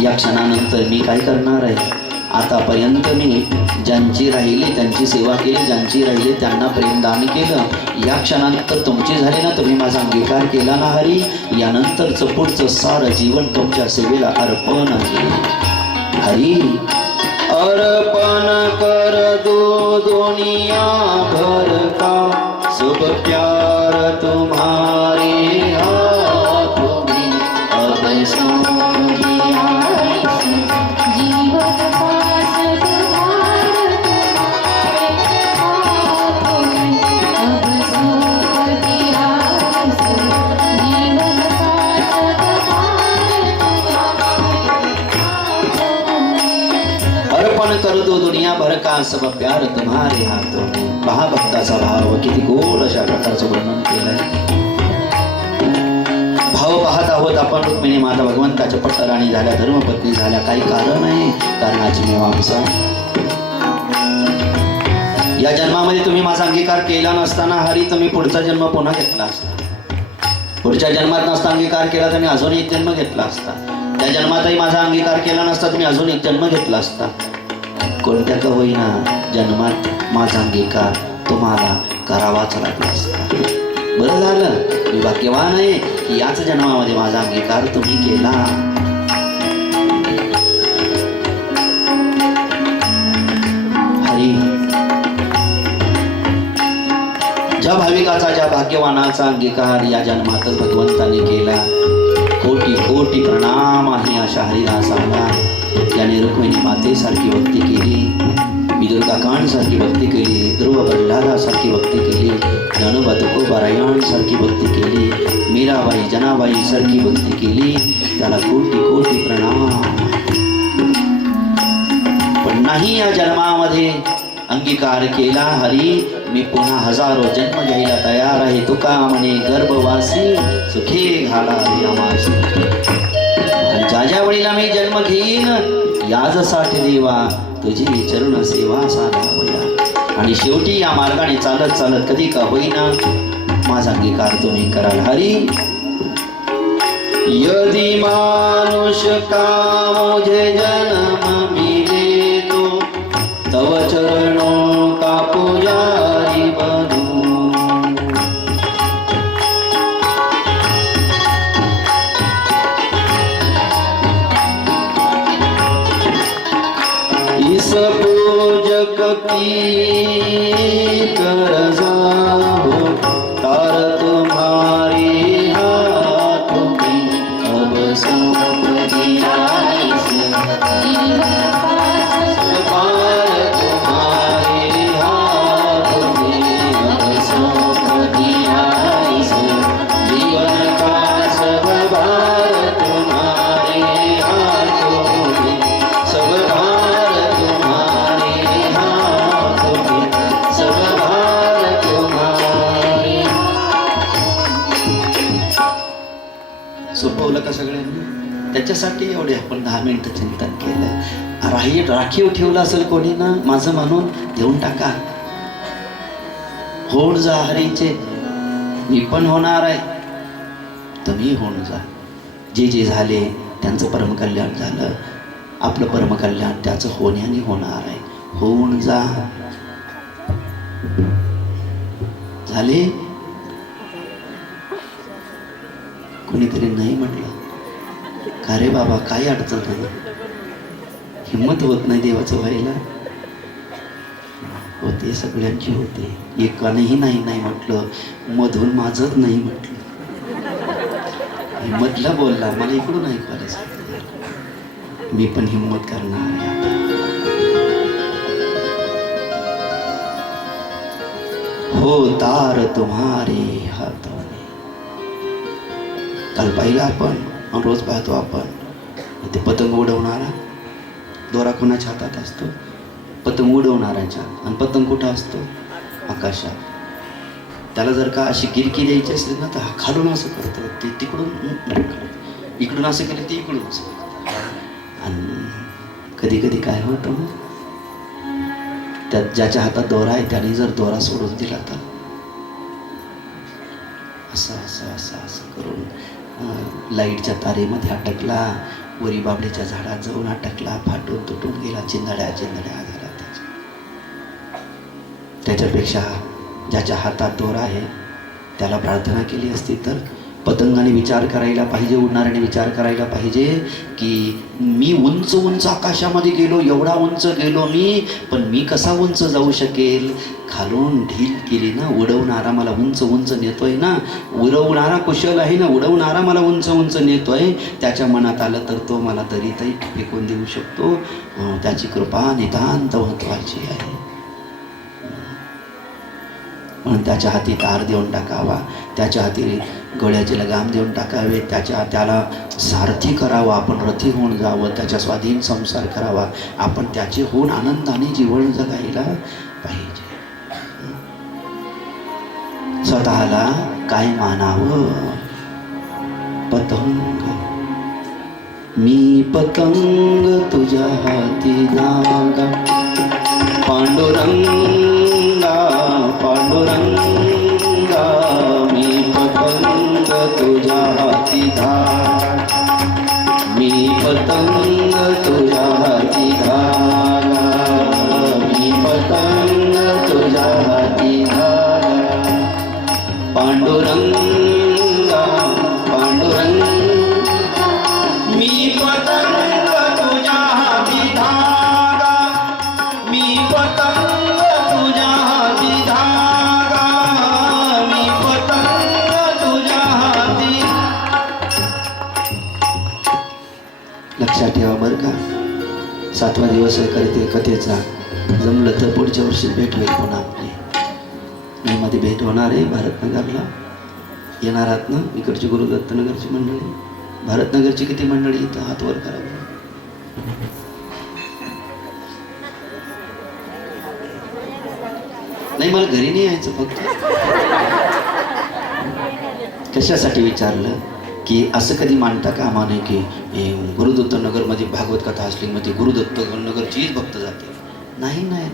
या क्षणानंतर मी काय करणार आहे, आतापर्यंत मी ज्यांची राहिली त्यांची सेवा केली, ज्यांची राहिली त्यांना प्रेमदान केलं. या क्षणानंतर तुमची झाली ना, तुम्ही माझा अंगीकार केला ना हरी, यानंतरचं पुढचं सारं जीवन तुमच्या सेवेला अर्पण आहे हरी. अर्पण कर दो दुनिया भर का, सब प्यार तुम्हारे हाथों में. अब जीवन का सद्भार तुम्हारे हाथों में. अब सौंप दिया जीवन का सद्भार तुम्हारे. अर्पण कर दो दुनिया भर का, सब प्यार तुम्हारे हाथों में. महाभक्ताचा भाव किती गोड अशा प्रकारचं वर्णन केलंय. भाव पाहत आहोत आपण. रुक्मिणी माता भगवंताच्या पट्टराणी झाल्या, धर्मपत्नी झाल्या. काही कारण आहे, कारणाची मीमांसा. या जन्मामध्ये तुम्ही माझा अंगीकार केला नसताना हरी, तुम्ही पुढचा जन्म पुन्हा घेतला असता. पुढच्या जन्मात नसता अंगीकार केला तर मी अजून एक जन्म घेतला असता. त्या जन्मातही माझा अंगीकार केला नसता तुम्ही अजून एक जन्म घेतला असता. कोणत्या का होईना जन्मात माझा अंगीकार तुम्हाला करावाच लागला असता. बरं झालं, मी भाग्यवान आहे की याच जन्मामध्ये माझा अंगीकार तुम्ही केला. हरी, ज्या भाविकाचा, ज्या भाग्यवानाचा अंगीकार या जन्मातच भगवंताने केला, कोटी कोटी प्रणाम आहे अशा हरिदासाला. याने रुक्मिणी मातेसारखी भक्ती केली, विदुर काकांसारखी भक्ती केली, ध्रुव प्रल्हादासारखी भक्ती केली, ज्ञानोबा तुकोबारायांसारखी भक्ती केली, मीराबाई जनाबाई सारखी भक्ती केली. त्याला कोटी कोटी प्रणाम. पण नाही या जन्मामध्ये अंगीकार केला हरी, मी पुन्हा हजारो जन्म घ्यायला तयार आहे. तुका म्हणे गर्भवासी सुखे घाला आमाशी. आणि ज्या ज्या वेळेला मी जन्म घेईन याजसाठी देवा तुझी चरण सेवा साधावया. आणि शेवटी या मार्गाने चालत चालत कधी का होईना माझा अंगीकार तुम्ही कराल हरी. यदि मानुष का मुझे जन्म मिले तो तव चरणों का पुजारी बनूं. इस पूजक की करजा हो तार तुम्हारे हाथों में. अब सौंप दिया पार तुम्हारे हाथों में. अब सौंप दिया जीवन का सब भार तुम्हारे हाथों में. सब भार तुम्हारे हाथों में. सब भार तुम्हारे. सोपवलं का सगळ्यांनी? त्याच्यासाठी एवढे आपण 10 मिनिटं चिंतन केलं. राखीव ठेवलं असेल कोणी ना माझं म्हणून देऊन टाका. होऊन जा हरीचे, मी पण होणार आहे, तुम्ही होऊन जा. जे जे झाले त्यांचं परमकल्याण झालं, आपलं परमकल्याण त्याचं होण्याने होणार आहे. होऊन जा. झाले. कुणीतरी नाही म्हटलं का रे बाबा काय अडचण आहे, हिंमत होत नाही देवाचं व्हायला. होते, सगळ्यांची होते. एकानेही नाही नाही म्हटलं, मधून माझंच नाही म्हटलं. हिंमतला बोलला, मला इकडून ऐकवायला. मी पण हिम्मत करणार आहे आता. हो तार तुम्हारे हातों में. काल पाहिलं आपण आणि रोज पाहतो आपण ते पतंग उडवणारा दोरा कोणाच्या हातात असतो? पतंग उडवणाऱ्याच्या. आणि पतंग कुठं असतो? आकाशात. त्याला जर का अशी गिरकी द्यायची असली ना तर हा खालून असं करतो, ते तिकडून इकडून असं केलं ते इकडून असं करतं. आणि कधी कधी काय होतं मग त्यात ज्याच्या हातात दोरा आहे त्याने जर दोरा सोडून दिला तर असं असं असं असं करून लाईटच्या तारेमध्ये अटकला, वरी बाबडीच्या झाडात जाऊन अटकला, फाटून तुटून गेला, चिंधड्या चिंधड्या झाला त्याच्यापेक्षा ज्याच्या हातात दोरा आहे त्याला प्रार्थना केली असती तर पतंगाने विचार करायला पाहिजे, उडणाऱ्याने विचार करायला पाहिजे की मी उंच उंच आकाशामध्ये गेलो, एवढा उंच गेलो मी, पण मी कसा उंच जाऊ शकेल? खालून ढील केली ना, उडवणारा मला उंच उंच नेतोय ना, उडवणारा कुशल आहे ना, उडवणारा मला उंच उंच नेतोय. त्याच्या मनात आलं तर तो मला तरी फेकून देऊ शकतो. त्याची कृपा नितांत महत्वाची आहे. म्हणून त्याच्या हाती तार देऊन टाकावा, त्याच्या हाती गळ्याचे लगाम देऊन टाकावे, त्याला सारथी करावं, आपण रथी होऊन जावं, त्याच्या स्वाधीन संसार करावा, आपण त्याचे होऊन आनंदाने जीवन जगायला पाहिजे. स्वतःला काय मानावं? पतंग. मी पतंग तुझ्या हाती धागा, पांडुरंगा पांडुरंगा. मी पतंग तुझ्या हाती धागा, मी पतंग तुझ्या हाती धागा, मी पतंग तुझ्या हाती धागा. पांडुरंगा पांडुरंगा. मी पतंग तुझ्या हाती धागा, मी पतंग तुझ्या हाती धागा, मी पतंग तुझ्या हाती. लक्षात ठेवा बरं का. 7वा दिवस आहे कथेचा. जमलं तर पुढच्या वर्षी भेट होईल पुन्हा आपली. मध्ये भेट होणार आहे भारतनगरला. येणार आहात ना इकडची गुरुदत्तनगरची मंडळी? भारतनगरची किती मंडळी इथं? हात वर करा. नाही, मला घरी नाही यायचं. फक्त कशासाठी विचारलं की असं कधी मानता का आम्हाला की गुरुदत्त नगरमध्ये भागवत कथा असली मग ती गुरुदत्त नगरचीच भक्त जाते? नाही नाही,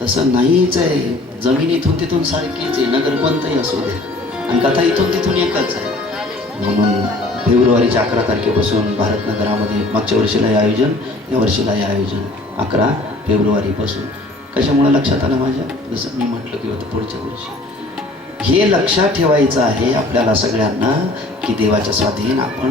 तसं नाहीच आहे. जमीन इथून तिथून सारखीच आहे, नगर कोणतंही असू दे, आणि कथा इथून तिथून एकच आहे. म्हणून फेब्रुवारीच्या 11 तारखेपासून भारतनगरामध्ये मागच्या वर्षीला हे आयोजन, या वर्षीला हे आयोजन 11 फेब्रुवारीपासून. कशामुळे लक्षात आलं माझ्या? जसं मी म्हटलं की होतं पुढच्या वर्षी. हे लक्षात ठेवायचं आहे आपल्याला सगळ्यांना की देवाच्या स्वाधीन आपण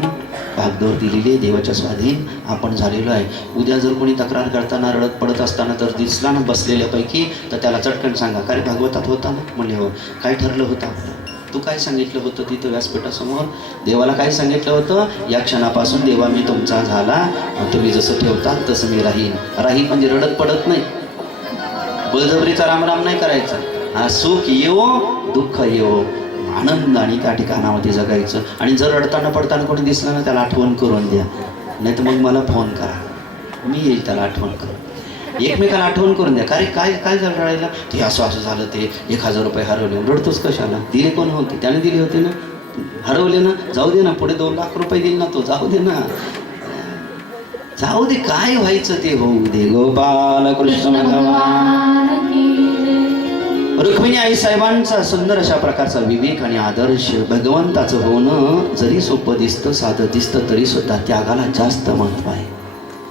भागदौड दिलेली आहे, देवाच्या स्वाधीन आपण झालेलो आहे. उद्या जर कोणी तक्रार करताना रडत पडत असताना जर दिसला ना बसलेल्यापैकी तर त्याला चटकन सांगा, का रे भागवतात होता ना? म्हणले हो. काय ठरलं होतं आपलं? तू काय सांगितलं होतं तिथं व्यासपीठासमोर? देवाला काय सांगितलं होतं? या क्षणापासून देवा मी तुमचा झाला, तुम्ही जसं ठेवतात तसं मी राहीन. राहीन म्हणजे रडत पडत नाही, बळजबरीचा रामराम नाही करायचा. हा, सुख येवो दुःख येवो आनंद आणि त्या ठिकाणामध्ये जगायचं. आणि जर रडताना पडताना कोणी दिसलं ना त्याला आठवण करून द्या, नाही तर मग मला फोन करा, मी येईल त्याला आठवण करून. एकमेकाला आठवण करून द्या. काय काय काय झालं रडायला? ते असं असं झालं, ते 1000 रुपये हरवले. रडतोच कशाला? दिले कोण होते? त्याने दिले होते ना. हरवले ना, जाऊ दे ना. पुढे 2 लाख रुपये दिले ना, तो जाऊ दे ना, जाऊ दे. काय व्हायचं ते होऊ दे. गोपाल कृष्ण भगवान. रुक्मिणी आई साहेबांचा सुंदर अशा प्रकारचा विवेक आणि आदर्श. भगवंताचं होणं जरी सोपं दिसतं, साधं दिसतं, तरी सुद्धा त्यागाला जास्त महत्त्व आहे.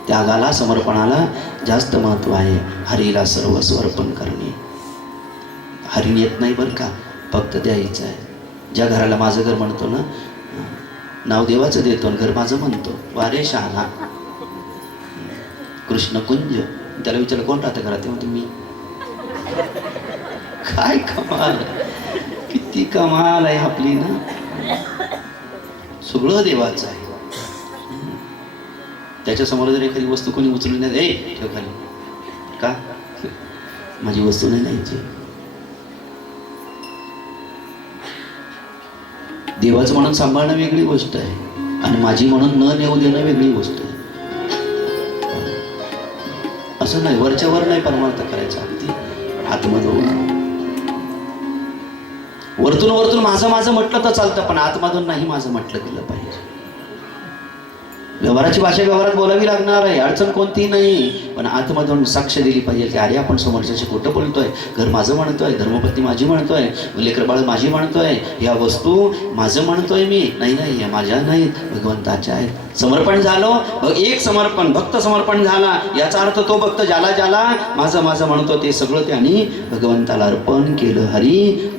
त्यागाला, समर्पणाला जास्त महत्त्व आहे. हरीला सर्वस्व अर्पण करणे. हरीने येत नाही बरं का, फक्त द्यायचं आहे. ज्या घराला माझं घर म्हणतो ना, नाव देवाचं देतो, घर माझं म्हणतो. वारे शहाणा कृष्ण कुंज. त्याला विचारलं कोण राहतं घरात? ते म्हणतो मी. काय कमाल, किती कमाल आहे आपली ना. सगळं देवाचं आहे. त्याच्यासमोर जर एखादी वस्तू कोणी उचलून नाही, ए ठेव खाली, का माझी वस्तू नाही न्यायची. देवाचं म्हणून सांभाळणं वेगळी गोष्ट आहे आणि माझी म्हणून न नेऊ देणं वेगळी गोष्ट आहे. असं नाही, वरच्या वर नाही परमार्थ करायचा, अगदी आतमधून. वरतून वरतून माझं माझं म्हटलं तर चालतं, पण आतमधून नाही माझं म्हटलं गेलं पाहिजे. व्यवहाराची भाषा व्यवहारात बोलावी लागणार आहे, अडचण कोणतीही नाही, पण आतमधून साक्ष दिली पाहिजे की अरे आपण समोरच्याशी खोटं बोलतोय, घर माझं म्हणतोय, धर्मपत्नी माझी म्हणतोय, लेकरबाळ माझी म्हणतोय, या वस्तू माझं म्हणतोय मी, नाही नाही या माझ्या नाहीत, भगवंताच्या आहेत. समर्पण झालं, एक समर्पण, भक्त समर्पण झाला, याचा अर्थ तो भक्त ज्याला ज्याला माझं माझं म्हणतो ते सगळं त्याने भगवंताला अर्पण केलं. हरी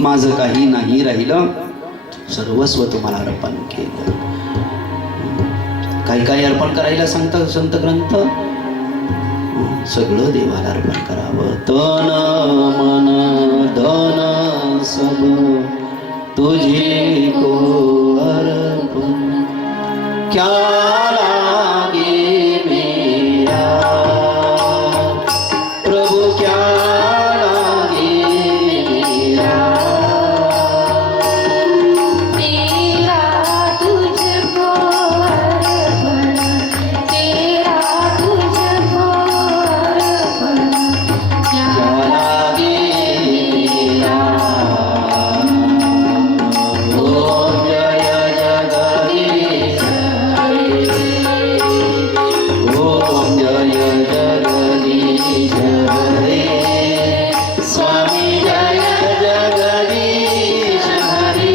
माझं काही नाही राहिलं, सर्वस्व तुम्हाला अर्पण केलं. काही काही अर्पण करायला सांगतात संत ग्रंथ, सगळं देवाला अर्पण करावं. तन मन धन सब तुझे को अर्पण, क्या लागे मेरा प्रभु, क्या लागे मेरा. तेरा तुझको अर्पण, तेरा तुझको अर्पण, क्या लागे मेरा. ओम जय जगदीश हरे, ओम जय जगदीश हरे, स्वामी जय जगदीश हरे.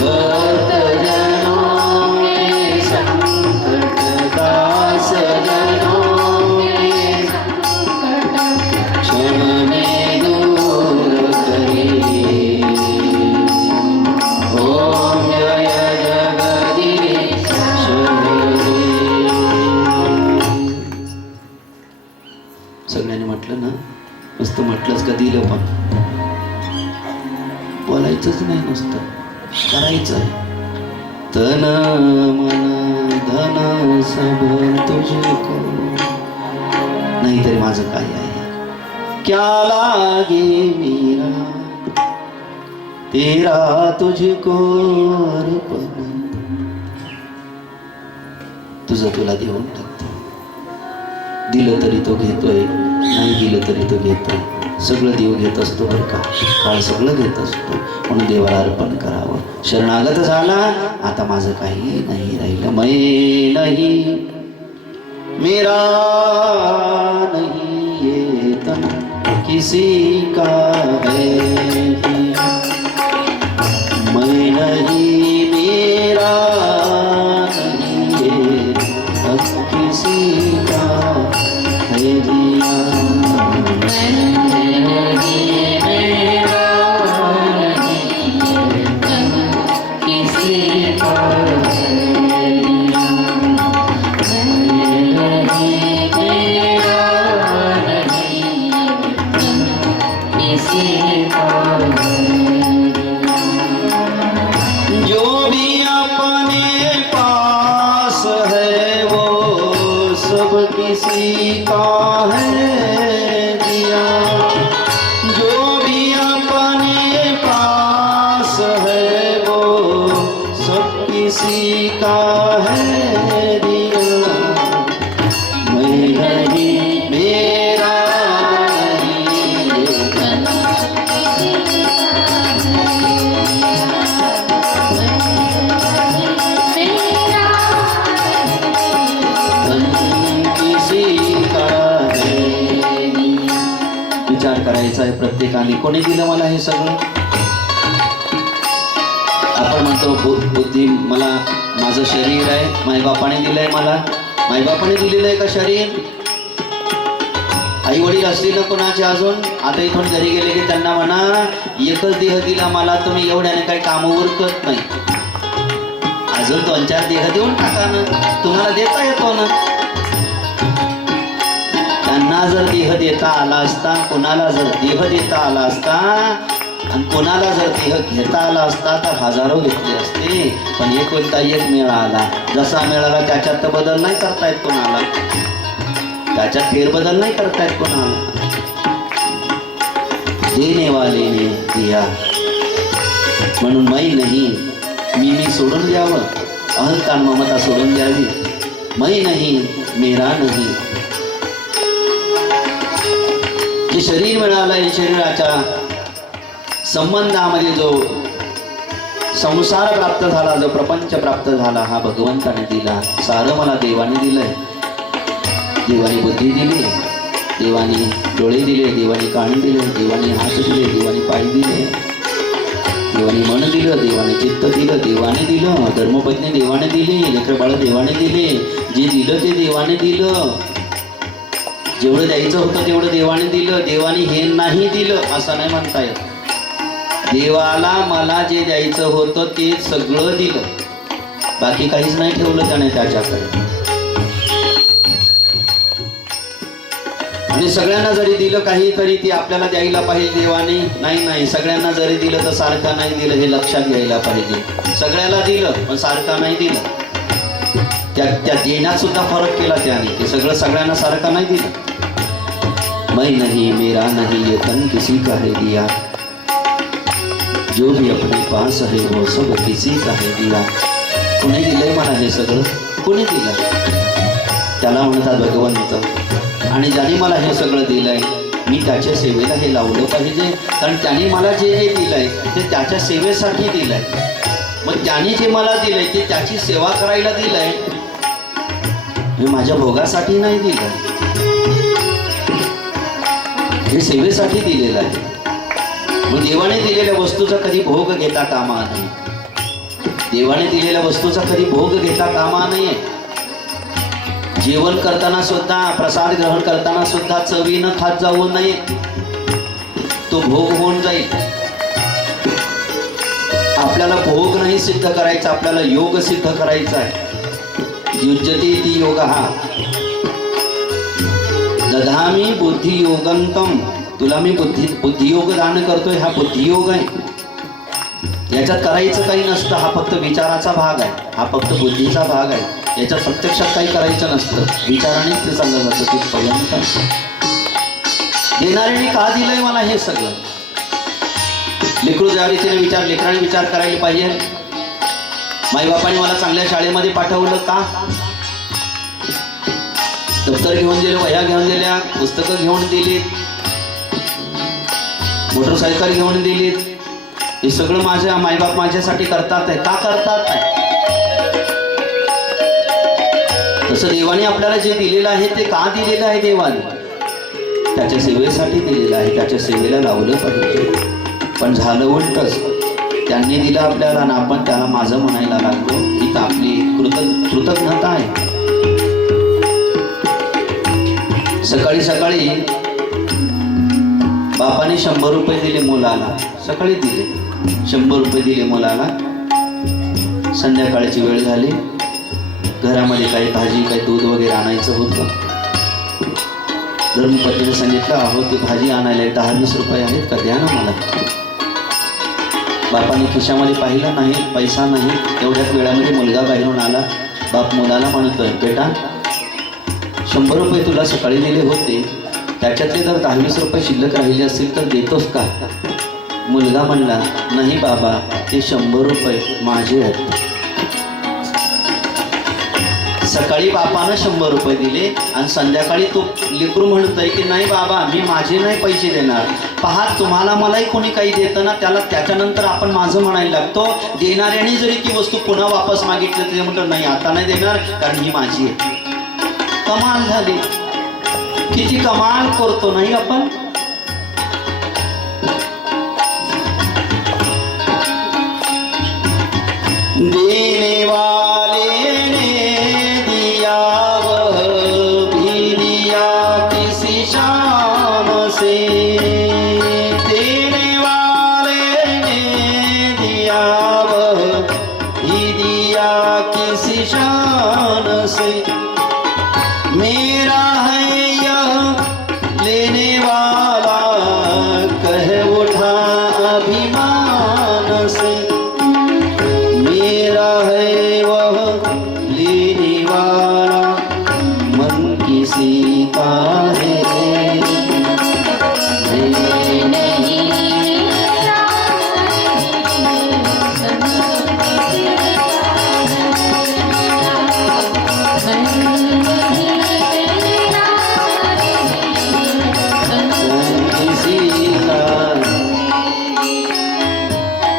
भक्त जनों में संकट, दास जनों में संकट, क्षण में दूर करे. ओम जय जगदीश हरे. सगळ्यांनी म्हटलं ना, नुसतं म्हटलंच का दिलं, पण बोलायचंच नाही, नुसतं करायचं आहे. तन मन धन सब तुझको, नाहीतरी माझं काय आहे. क्या लागे मेरा तेरा तुझको अर्पण, तुझं तुला देऊन टाकतो. दिलं तरी तो घेतोय, नाही दिलं तरी तो घेतोय. सगळं देव घेत असतो बरं का, काळ सगळं घेत असतो, म्हणून देवाला अर्पण करावं. शरणागत झाला, आता माझं काही नाही राहिलं. मैं नहीं मेरा नहीं ये तन किसी का है, मैं नहीं मेरा नहीं ये तन किसी का है दिया. जो भी अपने पास है वो सब किसी का है दिया. जो भी अपने पास है वो सब किसी का है दिया. मैं नहीं मेरा नहीं किसी का है. विचार करायचा आहे प्रत्येकाने, कोणी दिलं मला हे सगळं. आपण म्हणतो बुद्धी, मला माझं शरीर आहे, मायबापाने दिलंय मला. मायबापाने दिलेलं आहे का शरीर? आई वडील असतील ना कोणाचे अजून, आता इथून घरी गेले की त्यांना म्हणा एकच देह दिला मला, तुम्ही एवढ्याने काही कामं उरकत नाही, अजून 2-4 देह देऊन टाका ना, तुम्हाला देता येतो ना. त्यांना जर देह देता आला असता, कोणाला जर देह देता आला असता आणि कोणाला जर देह घेता आला असता तर हजारो घेतले असते, पण एकुलता एक मिळाला. जसा मिळाला त्याच्यात तर बदल नाही करता येत कोणाला, त्याच्यात फेरबदल नाही करता येत कोणाला. देने वाले ने दिया, म्हणून मै नाही, मी सोडून द्यावं, अहंकार ममता सोडून द्यावी. मै नाही, मेरा नाही. जे शरीर मिळालंय, शरीराच्या संबंधामध्ये जो संसार प्राप्त झाला, जो प्रपंच प्राप्त झाला, हा भगवंताने दिला. सारं मला देवाने दिलंय. देवाने बुद्धी दिली, देवाने डोळे दिले, देवाने कान दिले, देवाने हात दिले, देवाने पाय दिले, देवाने मन दिलं, देवाने चित्त दिलं, देवाने दिलं. धर्मपत्नी देवाने दिली, लेकर बाळ देवाने दिले. जे दिलं ते देवाने दिलं. जेवढं द्यायचं होतं तेवढं देवाने दिलं. देवाने हे नाही दिलं असं नाही म्हणता येत. देवाला मला जे द्यायचं होतं ते सगळं दिलं, बाकी काहीच नाही ठेवलं त्याने त्याच्याकडे. आणि सगळ्यांना जरी दिलं काही तरी ते आपल्याला द्यायला पाहिजे देवाने. नाही, सगळ्यांना जरी दिलं तर सारखं नाही दिलं, हे लक्षात घ्यायला पाहिजे. सगळ्याला दिलं पण सारखं नाही दिलं. त्या देण्यात सुद्धा फरक केला त्याने, ते सगळं सगळ्यांना सारखं नाही दिलं. मैं नहीं, मेरा नहीं, ये तन किसी का है दिया, जो भी अपने पास है वो सब किसी का है दिया. कोणी दिलंय मला हे सगळं? कोणी दिलं? त्याला म्हणतात भगवंत. आणि ज्याने मला हे सगळं दिलंय, मी त्याच्या सेवेला हे लावलं पाहिजे. कारण त्याने मला जे दिलंय ते त्याच्या सेवेसाठी दिलंय. मग त्याने जे मला दिलंय ते त्याची सेवा करायला दिलंय, हे माझ्या भोगासाठी नाही दिलं, हे सेवेसाठी दिलेलं आहे. मग देवाने दिलेल्या वस्तूचा कधी भोग घेता कामा नाही. देवाने दिलेल्या वस्तूचा कधी भोग घेता कामा नये. जेवण करताना सुद्धा, प्रसाद ग्रहण करताना सुद्धा चवीनं खात जाऊ नये, तो भोग होऊन जाईल. आपल्याला भोग नाही सिद्ध करायचा, आपल्याला योग सिद्ध करायचा आहे. युज्यते ती योग हा दधामी बुद्धियोगंतम, तुला मी बुद्धियोग दान करतोय, हा बुद्धियोग आहे. याच्यात करायचं काही नसतं, हा फक्त विचाराचा भाग आहे, हा फक्त बुद्धीचा भाग आहे. याच्यात प्रत्यक्षात काही करायचं नसतं, विचारानेच ते चाललं जातं तिथपर्यंत. देणाऱ्याने का दिलंय मला हे सगळं? लेकरू ज्यारीतीने लेकराने विचार करायला पाहिजे. माईबापाने मला चांगल्या शाळेमध्ये पाठवलं का? दप्तर घेऊन दिले, वह्या घेऊन दिल्या, पुस्तकं घेऊन दिलीत, मोटरसायकल घेऊन दिलीत. हे सगळं माझ्या माईबाप माझ्यासाठी करतात आहे. का करतात आहे? तसं देवाने आपल्याला जे दिलेलं आहे ते का दिलेलं आहे? देवाने त्याच्या सेवेसाठी दिलेलं आहे, त्याच्या सेवेला लावलं पाहिजे. पण झालं उलटच, त्यांनी दिलं आपल्याला आणि आपण त्याला माझं म्हणायला लागलो. ही तर आपली कृतज्ञता आहे. सकाळी सकाळी बापाने 100 रुपये दिले मुलाला, सकाळी दिले 100 रुपये दिले मुलाला. संध्याकाळची वेळ झाली, घरामध्ये काही भाजी काही दूध वगैरे आणायचं होतं. धर्मपत्नीने सांगितलं, अहो ते भाजी आणायला 10-20 रुपये आहेत का, द्या ना मला. बापाने खिशामध्ये पाहिलं नाही, पैसा नाही. एवढ्याच वेळामध्ये मुलगा बाहेरून आला. बाप मुलाला म्हणतोय, बेटा 100 रुपये तुला सकाळी दिले होते, त्याच्यातले जर 10-20 रुपये शिल्लक राहिले असतील तर देतोस का? मुलगा म्हणला, नाही बाबा, ते 100 रुपये माझे आहेत. सकाळी बापानं 100 रुपये दिले आणि संध्याकाळी तो लेकरू म्हणतोय की नाही बाबा, मी माझे नाही पैसे देणार. पहा, तुम्हाला मलाही कोणी काही देतं ना, त्याला त्याच्यानंतर आपण माझं म्हणायला लागतो. देणाऱ्याने जरी ती वस्तू पुन्हा वापस मागितली ते म्हणतो, नाही आता नाही देणार, कारण ही माझी आहे. कमाल झाली, किती कमाल करतो नाही आपण. देने वाले ने दिया, वह भी दिया किसी शान से. देने वाले ने दिया, वह भी दिया किसी शान से. मेरा है यह लेने वाला, कह उठा अभी किसी का है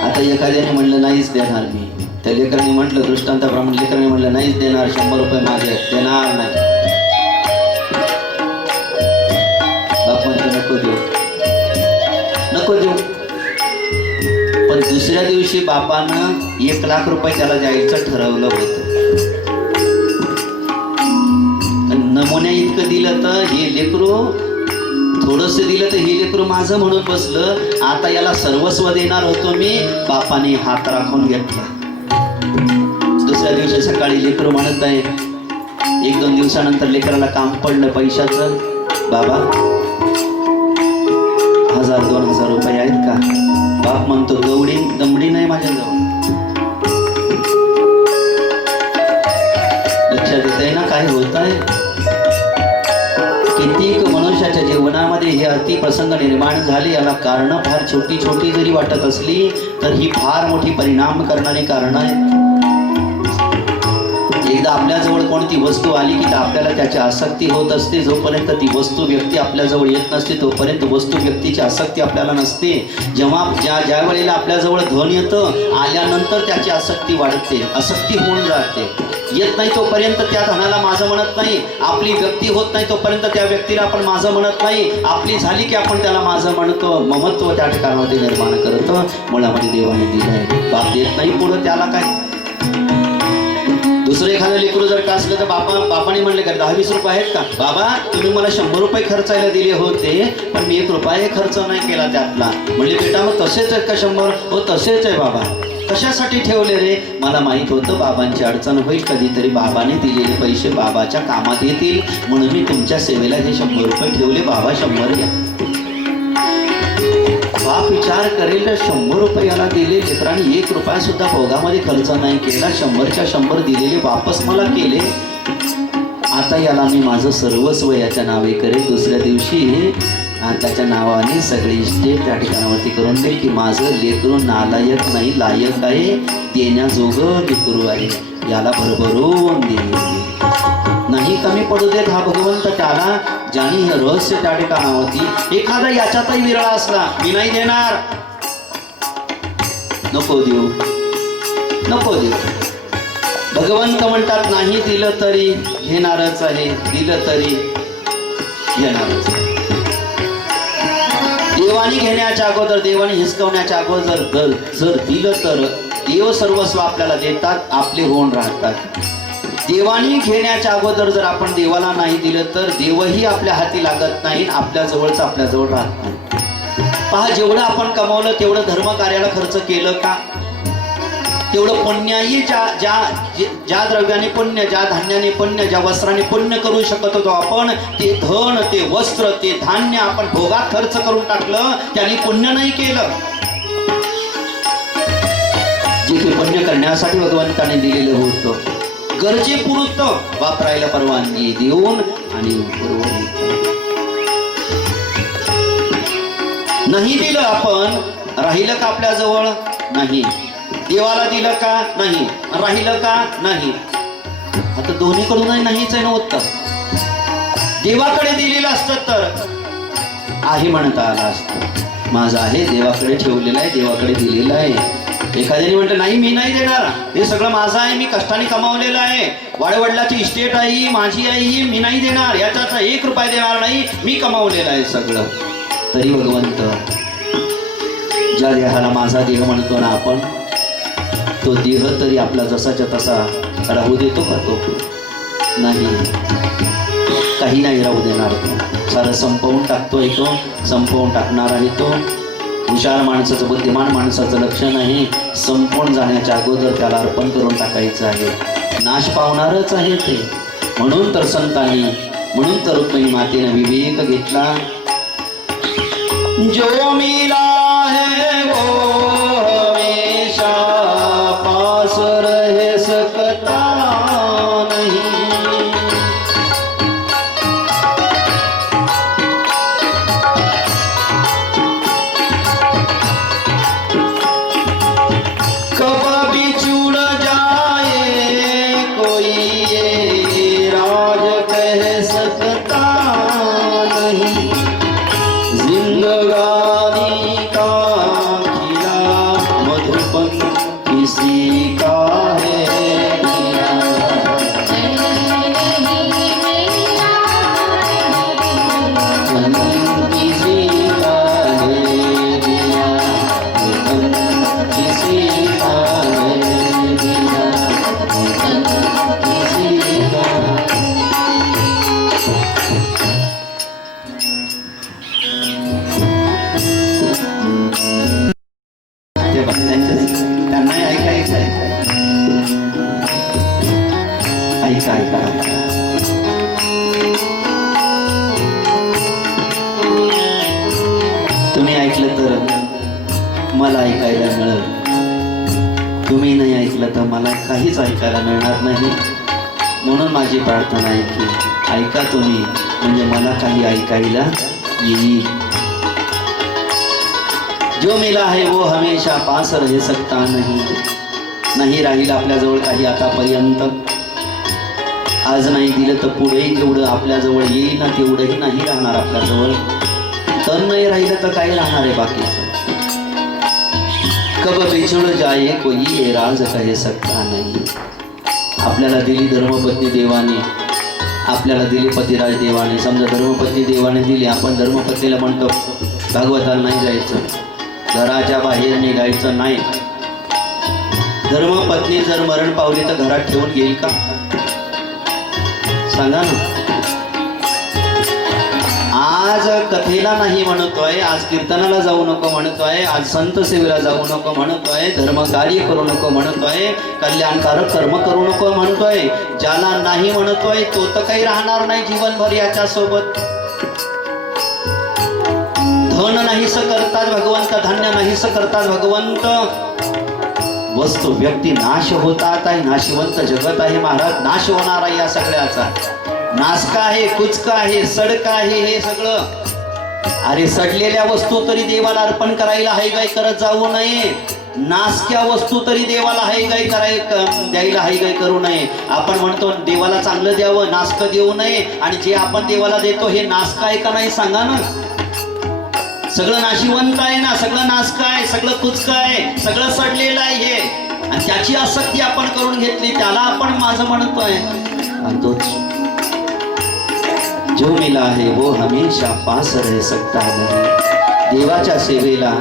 आता एखाद्याने म्हणलं नाहीच देणार मी, त्या लेकरांनी म्हटलं दृष्टांताप्रमाणे लेकरांनी म्हणलं नाहीच देणार, 100 रुपये माझे देणार नाही. बाप म्हणतो नको देऊ नको देऊ. पण दुसऱ्या दिवशी बापानं 1,00,000 रुपये त्याला द्यायचं ठरवलं होतं. नमुन्या इतकं दिलं तर हे लेकरू थोडस दिलं तर हे लेकरू माझं म्हणून बसलं. आता याला सर्वस्व देणार होतो मी, बापाने हात राखून घेतला. दुसऱ्या दिवशी सकाळी लेकरू म्हणत आहे, 1-2 दिवसानंतर लेकराला काम पडलं पैशाचं. बाबा 1,000-2,000 रुपये आहेत का? बाप म्हणतो दमडी नाही माझ्याजवळ. लक्षात येत आहे ना काय होत आहे? कित्येक मनुष्याच्या जीवनामध्ये हे अतिप्रसंग निर्माण झाले. याला कारण फार छोटी छोटी जरी वाटत असली तर ही फार मोठी परिणाम करणारी कारण आहे. एकदा आपल्याजवळ कोणती वस्तू आली की आपल्याला त्याची आसक्ती होत असते. जोपर्यंत ती वस्तू व्यक्ती आपल्याजवळ येत नसते तोपर्यंत वस्तू व्यक्तीची आसक्ती आपल्याला नसते. जेव्हा ज्या वेळेला आपल्याजवळ धन येतं आल्यानंतर त्याची आसक्ती वाढते, आसक्ती होऊन जाते. येत नाही तोपर्यंत त्या धनाला माझं म्हणत नाही. आपली व्यक्ती होत नाही तोपर्यंत त्या व्यक्तीला आपण माझं म्हणत नाही. आपली झाली की आपण त्याला माझं म्हणतो. ममत्व त्या ठिकाणामध्ये निर्माण करतो. मुळामध्ये देवाने दिलं आहे. बाप देत नाही पुढं त्याला काय. दुसरं एखादं लेकरू जर का असलं तर बापाने म्हणले का 10-20 रुपये आहेत का? बाबा तुम्ही मला 100 रुपये खर्चायला दिले होते पण मी 1 रुपया खर्च नाही केला त्यातला. म्हणले बेटा मग तसेच आहेत का 100? हो तसेच आहे बाबा. कशासाठी ठेवले रे? मला माहित होतं बाबांची अडचण होईल कधीतरी, बाबाने दिलेले पैसे बाबाच्या कामात येतील म्हणून मी तुमच्या सेवेला हे 100 रुपये ठेवले. बाबा 100 घ्या. बाप विचार करेल 100 रुपये याला दिले लेकरांनी 1 रुपया सुद्धा भोगामध्ये खर्च नाही केला. 100च्या 100 दिलेले वापस मला केले. आता याला मी माझं सर्वस्व याच्या नावे करेल. दुसऱ्या दिवशी त्याच्या नावाने सगळी इस्टेट त्या ठिकाणावरती करून देईल की माझं लेकरू नालायक नाही, लायक आहे, देण्याजोगं लेकरू आहे, याला भरभरून देईल. नाही कमी पडू देत हा भगवंत त्याला. ज्याने हे रहस्य त्या ठिकाणावरती एखादा याच्यातही विरळा असला मी नाही देणार, नको देऊ नको देऊ. भगवंत म्हणतात नाही दिलं तरी घेणारच आहे, दिलं तरी घेणारच आहे. देवानी घेण्याच्या अगोदर, देवानी हिसकवण्याच्या अगोदर जर दिलं तर देव सर्वस्व आपल्याला देतात, आपले होऊन राहतात. देवानी घेण्याच्या अगोदर जर आपण देवाला नाही दिलं तर देवही आपल्या हाती लागत नाही, आपल्या जवळच आपल्याजवळ राहत नाही. पहा जेवढं आपण कमावलं तेवढं धर्म कार्याला खर्च केलं का? तेवढं पुण्याही ज्या द्रव्याने पुण्य, ज्या धान्याने पुण्य, ज्या वस्त्राने पुण्य करू शकत होतो आपण, ते धन, ते वस्त्र, ते धान्य आपण भोगात खर्च करून टाकलं, त्यांनी पुण्य नाही केलं. जे ते पुण्य करण्यासाठी भगवंताने दिलेलं होतं गरजेपुरतं वापरायला परवानगी देऊन आणि नाही दिलं आपण, राहिलं का आपल्याजवळ? नाही. देवाला दिलं का? नाही. राहिलं का? नाही. आता दोन्हीकडूनही नाहीच आहे ना उत्तर. देवाकडे दिलेलं असतं तर आहे म्हणता आलं असतं. माझं आहे, देवाकडे ठेवलेलं आहे, देवाकडे दिलेलं आहे. एखाद्याने म्हटलं नाही मी नाही देणार, हे सगळं माझं आहे, मी कष्टाने कमावलेलं आहे, वाडवडिलाची इस्टेट आहे ही, माझी आहे ही, मी नाही देणार, याचा 1 रुपया देणार नाही, मी कमावलेलं आहे सगळं. तरी भगवंत ज्या देहाला माझा देह म्हणतो ना आपण, तो देह तरी आपला जसाच्या तसा राहू देतो का? तो नाही, काही नाही राहू देणार. तो सारं संपवून टाकतोय, तो संपवून टाकणार आहे. तो हुशार माणसाचं, बुद्धिमान माणसाचं लक्षण आहे संपून जाण्याच्या अगोदर त्याला अर्पण करून टाकायचं आहे. नाश पावणारच आहे ते. म्हणून तर संतांनी, म्हणून तर रुक्मिणी मातेने विवेक घेतला. जो मिला है वो हमेशा पास रह सकता नहीं. सकता नहीं, जिंदगानी का खिला मधुबन किसी का है दिया। किसी का है दिया, किसी का है दिया, किसी का। ते बघ, त्यांनाही ऐकायचं आहे. ऐका ऐका ऐका. तुम्ही ऐकलं तर मला ऐकायला मिळेल, तुम्ही नाही ऐकलं तर मला काहीच ऐकायला मिळणार नाही. म्हणून माझी प्रार्थना आहे की ऐका तुम्ही, म्हणजे मला काही ऐकायला येईल. जो मिला है वो हमेशा पास रह सकता नहीं. नाही राहील आपल्याजवळ काही आतापर्यंत. आज नाही दिलं तर पुढेही जेवढं आपल्याजवळ येईल ना तेवढंही नाही राहणार आपल्याजवळ. तर नाही राहिलं तर काय राहणार आहे बाकीचं. कब बिछड़ जाए कोई ये राज कह सकता नहीं. आपल्याला दिली धर्मपत्नी देवाने, आपल्याला दिली पतिराज देवाने. समजा धर्मपत्नी देवाने दिली, आपण धर्मपत्नीला म्हणतो भागवताला नाही जायचं, घराच्या बाहेर निघायचं नाही. धर्मपत्नी जर मरण पावली तर घरात ठेवून घेईल का? सांगा ना. आज कथेला नाही म्हणतोय, आज कीर्तनाला जाऊ नको म्हणतोय, आज संत सेवेला जाऊ नको म्हणतोय, धर्मकार्य करू नको म्हणतोय, कल्याणकारक कर्म करू नको म्हणतोय. ज्याला नाही म्हणतोय तो तर काही राहणार नाही जीवनभर याच्या सोबत. धन नाहीस करतात भगवंत, धान्य नाहीस करतात भगवंत. वस्तू व्यक्ती नाश होतात आहे, नाशिवंत जगत आहे महाराज. नाश होणार आहे या सगळ्याचा. नासका आहे, कुचका आहे, सडका आहे हे सगळं. अरे सडलेल्या वस्तू तरी देवाला अर्पण करायला हायगाय करत जाऊ नये. नासक्या वस्तू तरी देवाला हायगाय द्यायला हायगाय करू नये. आपण म्हणतो देवाला चांगलं द्यावं, नासकं देऊ नये. आणि जे आपण देवाला देतो हे नासका आहे का नाही सांगा ना. सगळं नाशिवंत आहे ना, सगळं नासका आहे, सगळं कुचका आहे, सगळं सडलेलं आहे हे. आणि त्याची आसक्ती आपण करून घेतली, त्याला आपण माझं म्हणतोय. आणि तोच जो मिला है वो हमेशा पास रह सकता नहीं. देवाच्या सेवेला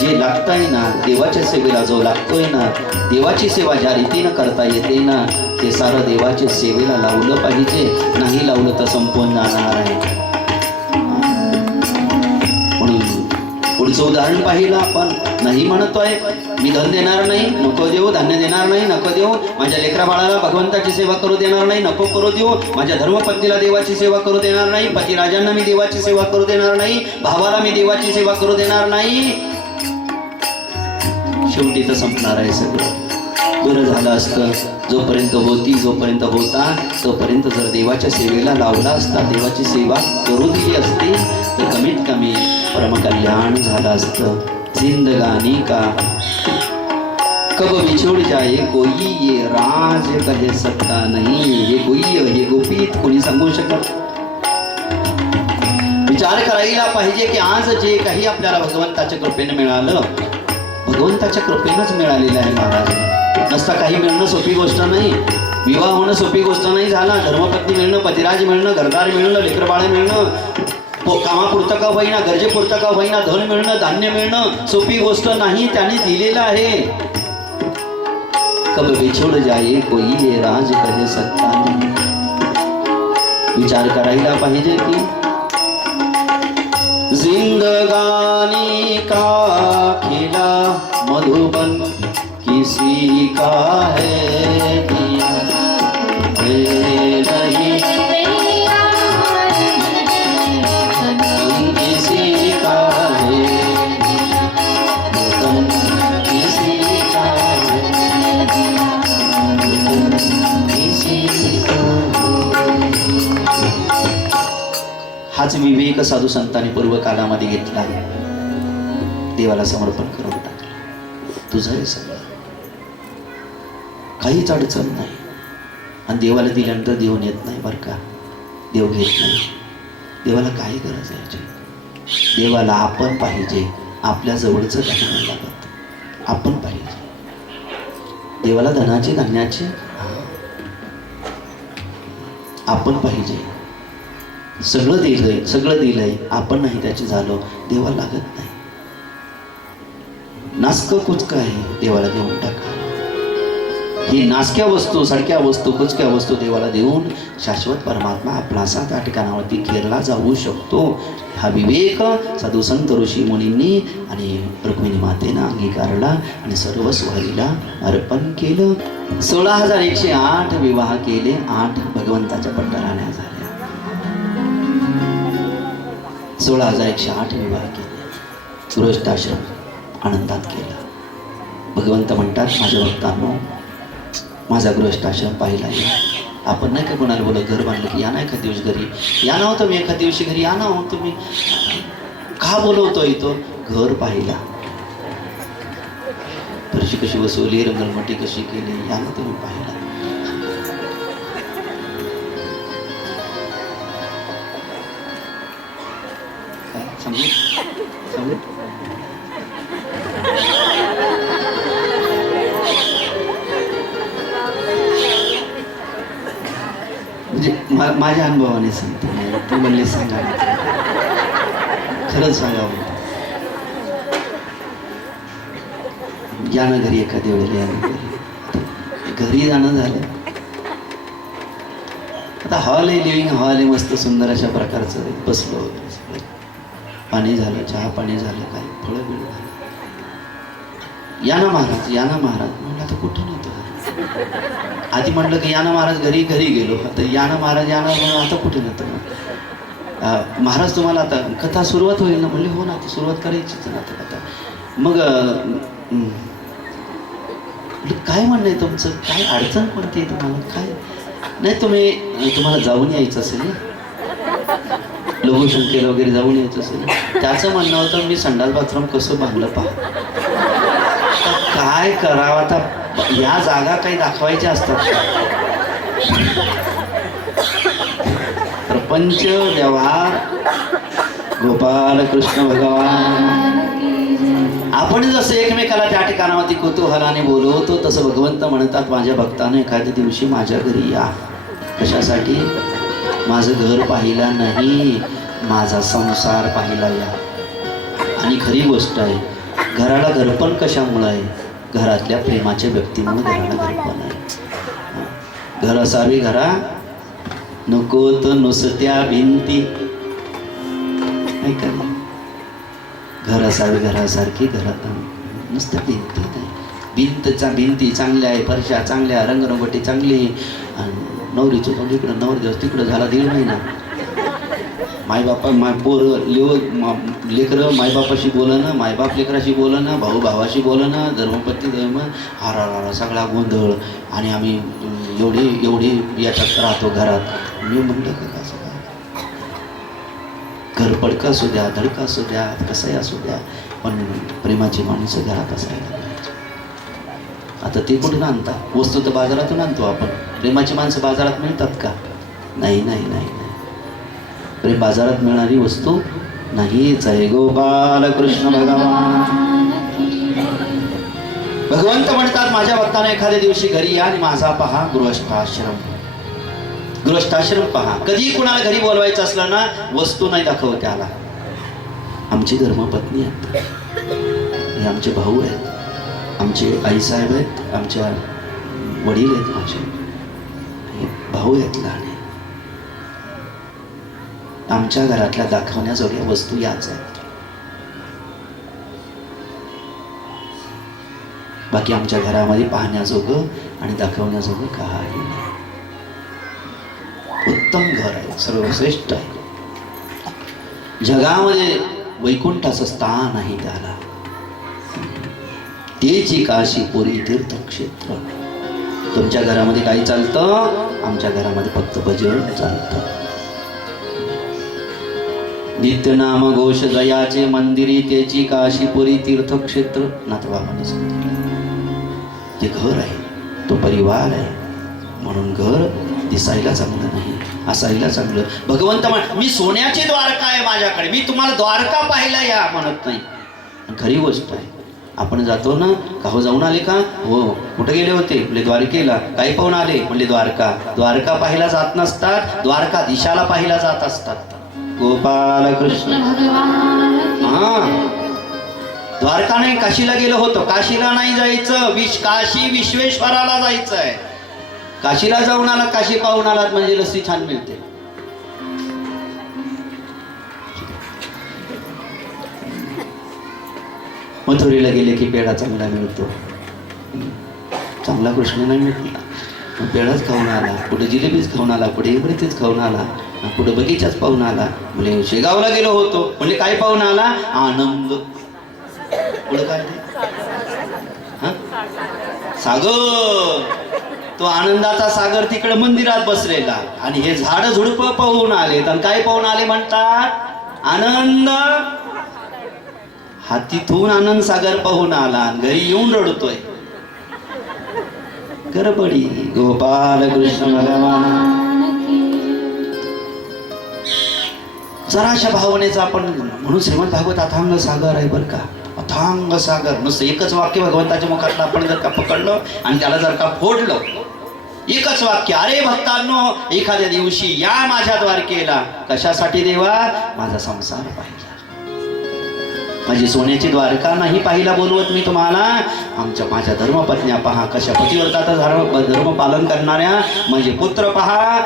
जे लागतंय ना, देवाच्या सेवेला जो लागतोय ना, देवाची सेवा ज्या रीतीनं करता येते ना, ते सारं देवाच्या सेवेला लावलं पाहिजे. नाही लावलं तर संपून जाणार आहे. म्हणून पुढचं उदाहरण पाहिलं आपण. नाही म्हणतोय मी धन देणार नाही, नको देऊ. धान्य देणार नाही, नको देऊ. माझ्या लेकरा बाळाला भगवंताची सेवा करू देणार नाही, नको करू देऊ. माझ्या धर्मपत्नीला देवाची सेवा करू देणार नाही, पतिराजांना मी देवाची सेवा करू देणार नाही, भावाला मी देवाची सेवा करू देणार नाही. शेवटी तर संपणार आहे सगळं. बरं झालं असतं जोपर्यंत होती, जोपर्यंत होता तोपर्यंत जर देवाच्या सेवेला लावला असता, देवाची सेवा करू दिली असती तर कमीत कमी परमकल्याण झालं असतं. जिंदगानी का कब बिछोड़ जाए कोई ये राज कह सकता नहीं. हे गुह्य, हे गुपित कोणी सांगू शकत. विचार करायला पाहिजे की आज जे काही आपल्याला भगवंताच्या कृपेने मिळालं, भगवंताच्या कृपेनंच मिळालेलं आहे महाराज. नसता काही मिळणं सोपी गोष्ट नाही. विवाह होणं सोपी गोष्ट नाही झाला. धर्मपत्नी मिळणं, पतिराज मिळणं, घरदार मिळणं, लेकरबाळ मिळणं, कामापुरतं का होईना, गरजेपुरतं का होईना, धन मिळणं, धान्य मिळणं सोपी गोष्ट नाही. त्याने दिलेलं आहे. कब बिछोड़ जाए कोई ये राज कह सकता नहीं. विचार करायला पाहिजे की जिंदगानी का खिला मधुबन किसी का है दिया. नहीं किसी का है, किसी का है, किसी का है. हाच विवेक साधू संतांनी पूर्वकालामध्ये घेतला. देवाला समर्पण करून टाकलं. तुझं हे सगळं, काहीच अडचण नाही. आणि देवाला दिल्यानंतर देऊन येत नाही बरं का. देव घेत नाही. देवाला काही गरज आहे याची? देवाला आपण पाहिजे, आपल्या जवळचं काही नाही लागत, आपण पाहिजे. देवाला धनाची धान्याची आपण पाहिजे. सगळं दिलंय, आपण नाही त्याची झालो, देवाला लागत नाही. नासकं कुचकं आहे, देवाला देऊन टाका. ही नासक्या वस्तू, सडक्या वस्तू, कुचक्या वस्तू देवाला देऊन शाश्वत परमात्मा आपला असा त्या ठिकाणावरती खेरला जाऊ शकतो. हा विवेक साधू संत ऋषी मुनींनी आणि रुक्मिणी मातेनं अंगीकारला आणि सर्वस्व हरीला अर्पण केलं. 16,108 विवाह केले, 8 भगवंताच्या पंढराण्या झाल्या. 16,108 विवाह केले, गृहस्थाश्रम आनंदात केला. भगवंत म्हणतात, माझ्या भक्तांनो, माझा गृहस्थाश्रम पाहिला या. आपण नाही का कोणाला बोलत घर बांधलं की या ना एखाद दिवशी घरी या, ना हो तुम्ही एखाद दिवशी घरी या, ना हो तुम्ही. का बोलवतोय तो? घर पाहिला, फरशी कशी बसवली, रंगरमटी कशी केली, या ना तुम्ही पाहिला. समजू म्हणजे माझ्या अनुभवाने सांगते, तू म्हणले सांगा, खरंच सांगावं. या ना घरी एखाद्या वेळेला, या ना घरी जाणं झालं. आता हॉल आहे, लिव्हिंग हॉल आहे, मस्त सुंदर अशा प्रकारचं बसलो, पाणी झालं, चहा पाणी झालं, काय फळं बिळ झालं. या ना महाराज, या ना महाराज. म्हणलं आता कुठं नव्हतं. आधी म्हणलं की या ना महाराज, घरी गेलो. आता या ना महाराज, या ना, आता कुठे नव्हतं. महाराज तुम्हाला आता कथा सुरुवात होईल ना? म्हणले हो ना, आता सुरुवात करायचीच ना आता कथा. मग काय म्हणणं आहे तुमचं? काय अडचण पडते तुम्हाला? काय नाही, तुम्हाला जाऊन यायचं असेल ना, लघुशंकेला वगैरे जाऊन यायचं असेल. त्याचं म्हणणं होतं, मी संडास बाथरूम कसं बांधलं पहा. काय करावं आता? या जागा काही दाखवायच्या असतात. प्रपंच व्यवहार गोपाल कृष्ण भगवान. आपण जसं एकमेकाला त्या ठिकाणावरती कुतूहलाने बोलवतो, तसं भगवंत म्हणतात, माझ्या भक्ताने एखाद्या दिवशी माझ्या घरी या. कशासाठी? माझं घर पाहिला नाही, माझा संसार पाहिला या. आणि खरी गोष्ट आहे, घराला घरपण कशामुळं आहे? घरातल्या प्रेमाच्या व्यक्तीमुळे घराला घरपण आहे. घर असावी घरा, नकोत नुसत्या भिंती. नाही का? घर असावे घरासारखी, घरात नुसत्या भिंती नाही. भिंती चांगल्या आहे, फरशा चांगल्या, रंगरंगोटी चांगली. आणि नवरीचं तोंड इकडं, नवरदेव तिकडं झाला 1.5 महिना. मायबापा लेकरं मायबापाशी बोलणं, मायबाप लेकराशी बोलणं, भाऊ भावाशी बोलणं, धर्मपत्नी धर्म, हारा सगळा गोंधळ. आणि आम्ही एवढी याच्यात राहतो घरात. मी म्हणलं का कसं काय? घर पडका असू द्या, धडका असू द्या, कसंही असू द्या, पण प्रेमाची माणसं घरात असायला पाहिजे. आता ते कुठून आणता? वस्तू तर बाजारातून आणतो आपण. प्रेमाची माणसं बाजारात मिळतात का? नाही. प्रेम बाजारात मिळणारी वस्तू नाहीच आहे. गोपाल कृष्ण भगवान. भगवंत म्हणतात, माझ्या भक्ताने एखाद्या दिवशी घरी या आणि माझा पहा गृहस्थाश्रम पहा. कधी कुणाला घरी बोलवायचं असलं ना, वस्तू नाही दाखव त्याला. आमची धर्मपत्नी आहेत, हे आमचे भाऊ आहेत, आमचे आईसाहेब आहेत, आमच्या वडील आहेत, माझे भाऊ आहेत लहान. आमच्या घरातल्या दाखवण्याजोग्या वस्तू याच आहेत. बाकी आमच्या घरामध्ये पाहण्याजोगं आणि दाखवण्याजोगं काही नाही. उत्तम घर आहे, सर्वश्रेष्ठ आहे. जगामध्ये वैकुंठाचं स्थान आहे त्याला. तेची काशी पुरी तीर्थक्षेत्र. तुमच्या घरामध्ये काही चालतं? आमच्या घरामध्ये फक्त भजन चालतं. नित्यनाम घोष दयाचे मंदिरी, त्याची काशीपुरी तीर्थक्षेत्र. नाथबाबांनी सांगितलं, ते घर आहे, तो परिवार आहे. म्हणून घर दिसायला चांगलं नाही, असायला चांगलं. भगवंत मी सोन्याची द्वारका आहे माझ्याकडे, मी तुम्हाला द्वारका पाहायला या म्हणत नाही. खरी गोष्ट आहे. आपण जातो ना, का हो जाऊन आले का? हो. कुठे गेले होते? म्हणजे द्वारकेला. काही पाहून आले? म्हणजे द्वारका. द्वारका पाहायला जात नसतात, द्वारका दिशाला पाहायला जात असतात. गोपाल कृष्ण. हा, द्वारका नाही, काशीला गेलो होतो. काशीला नाही जायचं, काशी विश्वेश्वराला जायचं आहे. काशीला जाऊन आला, काशी पाहून आलात म्हणजे लस्सी छान मिळते. मथुरेला गेले की पेढा चांगला मिळतो. चांगला कृष्ण नाही मिळतो, पेढाच खाऊन आला. कुठे जिलेबीच खाऊन आला, कुठे इमरतीच खाऊन आला, कुठे बगीचाच पाहून आला. म्हणजे शेगावला गेलो होतो म्हणजे काय पाहून आला? आनंद. पुढे काय? सागर. तो आनंदाचा सागर तिकडे मंदिरात बसलेला. आणि हे झाड झुडप पाहून आले. आणि काय पाहून आले म्हणतात? आनंद. हा तिथून आनंद सागर पाहून आला आणि घरी येऊन रडतोय. गडबडी. गोपाल कृष्ण भगवान. जराशा भावनेचा आपण म्हणून श्रीमद भागवत अथांग सागर आहे बरं का. अथांग सागर. नुसतं एकच वाक्य भगवंताच्या मुखातलं आपण जर का पकडलं आणि त्याला जर का फोडलं, एकच वाक्य, अरे भक्तांनो एखाद्या दिवशी या माझ्या द्वारकेला. कशासाठी देवा? माझा संसार पाहिजे. माझी सोन्याची द्वारका नाही पाहिला बोलवत मी तुम्हाला. माझ्या धर्मपत्न्या पहा, कशा पतिव्रताचा धर्म पालन करणाऱ्या माझे पुत्र पहा.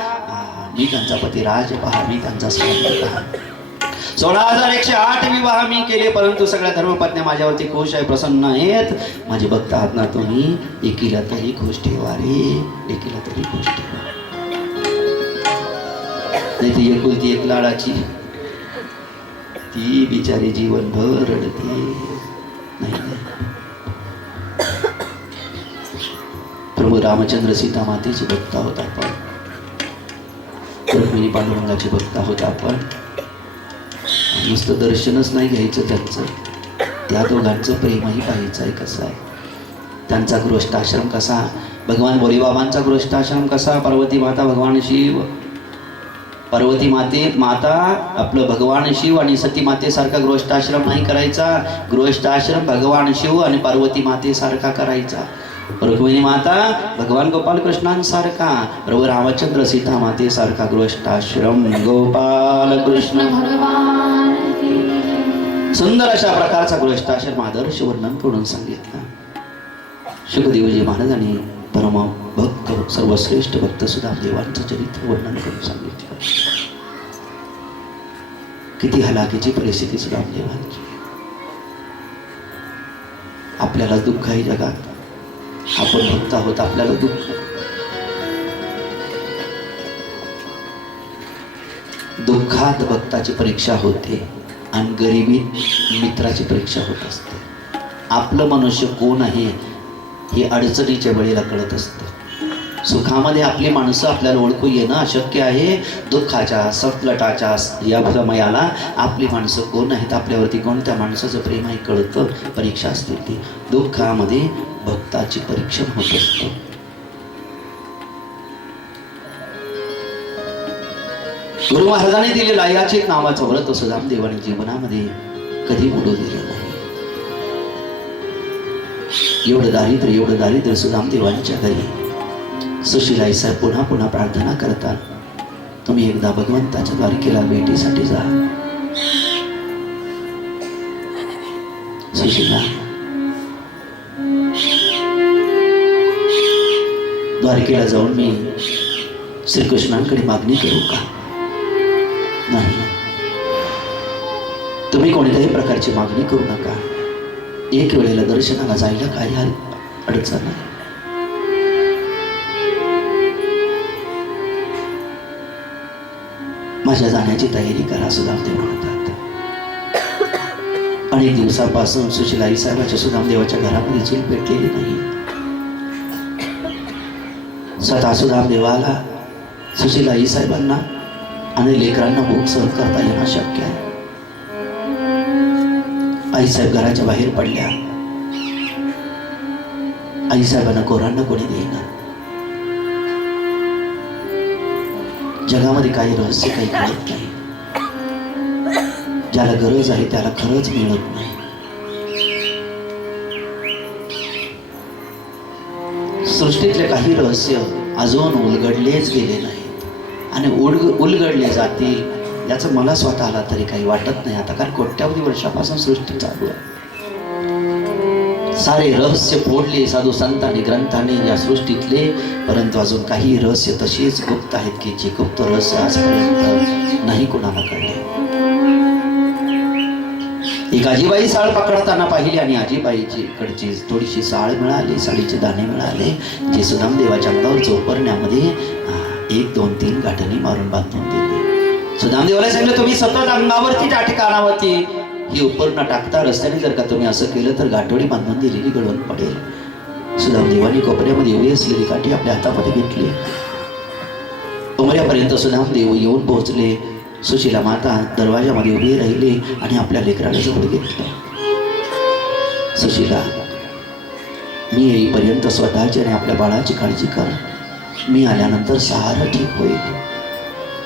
मी त्यांचा पतिराज पहा, मी त्यांचा स्वामी पहा. 16,108 विवाह मी केले, परंतु सगळ्या धर्मपत्न्या माझ्यावरती खुश आहे, प्रसन्न आहेत. माझे भक्त आहात ना तुम्ही, एकीला तरी खुश ठेवा रे, एकीला तरी खुश ठेवा. नाही ती एकुलती एक लाडाची, ती बिचारी जीवनभर रडते. नाही. प्रभू रामचंद्र सीता मातेची भक्त आहोत आपण, रुक्मिणी पांडुरंगाची भक्त आहोत आपण. नुसतं दर्शनच नाही घ्यायचं त्यांचं, त्या दोघांचं प्रेमही पाहायचं आहे कसं आहे. त्यांचा गृहस्थाश्रम कसा, भगवान भोलेबाबांचा गृहस्थाश्रम कसा. पार्वती माता भगवान शिव, पार्वती माता आपलं भगवान शिव आणि सती मातेसारखा गृहस्थाश्रम नाही करायचा. गृहस्थाश्रम भगवान शिव आणि पार्वती मातेसारखा करायचा. रुक्मिणी माता भगवान गोपाल कृष्णांसारखा, प्रभू रामचंद्र सीता मातेसारखा गृहस्थाश्रम. गोपाल कृष्ण भगवान. सुंदर अशा प्रकारचा गृहस्थाश्रम आदर्श वर्णन करून सांगितला शुकदेवजी महाराजांनी. परम भक्त, सर्वश्रेष्ठ भक्त सुदामदेवांचं चरित्र वर्णन करून सांगितलं. किती हलाखीची परिस्थिती सुदामदेवांची. आपल्याला दुःख आहे जगात, आपण भक्त आहोत, आपल्याला दुःख. दुःखात भक्ताची परीक्षा होते आणि गरिबीत मित्राची परीक्षा होत असते. आपलं मनुष्य कोण आहे हे अडचणीच्या वेळेला कळत असतं. सुखामध्ये आपली माणसं आपल्याला ओळखू येणं अशक्य आहे. दुःखाच्या संकटाच्या या समयाला आपली माणसं कोण आहेत, आपल्यावरती कोणत्या माणसाचं प्रेम आहे कळतं. परीक्षा असते ती. दुःखामध्ये भक्ताची परीक्षण होत असतं. गुरु महाराजांनी दिलेला याचे नावाचं व्रत सुदामदेवानी जीवनामध्ये कधी मोडू दिलं नाही. एवढं दारिद्र्य सुदामदेवांच्या घरी सुशीलाई साहेब पुन्हा पुन्हा प्रार्थना करतात, तुम्ही एकदा भगवंताच्या द्वारकेला भेटीसाठी जा. सुशीला, द्वारकेला जाऊन मी श्रीकृष्णांकडे मागणी करू का? नाही, तुम्ही कोणत्याही प्रकारची मागणी करू नका. एक वेळेला दर्शनाला जायला काही अडचण नाही. माझ्या जाण्याची तयारी करा सुदामदेव म्हणतात. अनेक दिवसापासून सुशीलाई साहेबांच्या सुदामदेवाच्या घरामध्ये चूल पेटलेली नाही. स्वतः सुदामदेवाला, सुशीलाई साहेबांना आणि लेकरांना भूक सहन करता येणं शक्य आहे. आईसाहेब घराच्या बाहेर पडल्या. आईसाहेबांना कोरांना कोणी देईना. जगामध्ये काही रहस्य काही कळत नाही. ज्याला गरज आहे त्याला खरंच मिळत नाही. सृष्टीतले काही रहस्य अजून उलगडलेच गेले नाहीत आणि उलगडले जातील याचं मला स्वतःला तरी काही वाटत नाही आता, कारण कोट्यावधी वर्षापासून सृष्टी चालू आहे. सारे रहस्य फोडले साधू संतांनी ग्रंथांनी या सृष्टीतले, परंतु अजून काही रहस्य तशीच गुप्त आहेत की जी गुप्त रहस्य आजपर्यंत नाही कोणाला कळले. एक आजीबाई साळ पकडताना पाहिली आणि आजीबाईची कडची थोडीशी साळ मिळाली, साडीचे दाणे मिळाले, जे सुदामदेवाच्या अंगावर चोपरण्यामध्ये 1 2 3 गाठणी मारून बांधून दिली. सुदामदेवाला सांगितलं तुम्ही सतत अंगावरती त्या ठिकाणावरती ही उपरणं टाकता, रस्त्याने जर का तुम्ही असं केलं तर गाठोडी बांधून दिलेली गळून पडेल. सुदामदेवानी कोपऱ्यामध्ये उभी असलेली काठी आपल्या हातामध्ये घेतली. उमऱ्यापर्यंत सुदामदेव येऊन पोहोचले. सुशीला माता दरवाजामध्ये उभी राहिली आणि आपल्या लेकराला जवळ घेतलं. सुशीला, मी येईपर्यंत स्वतःची आणि आपल्या बाळाची काळजी कर. मी आल्यानंतर सारं ठीक होईल.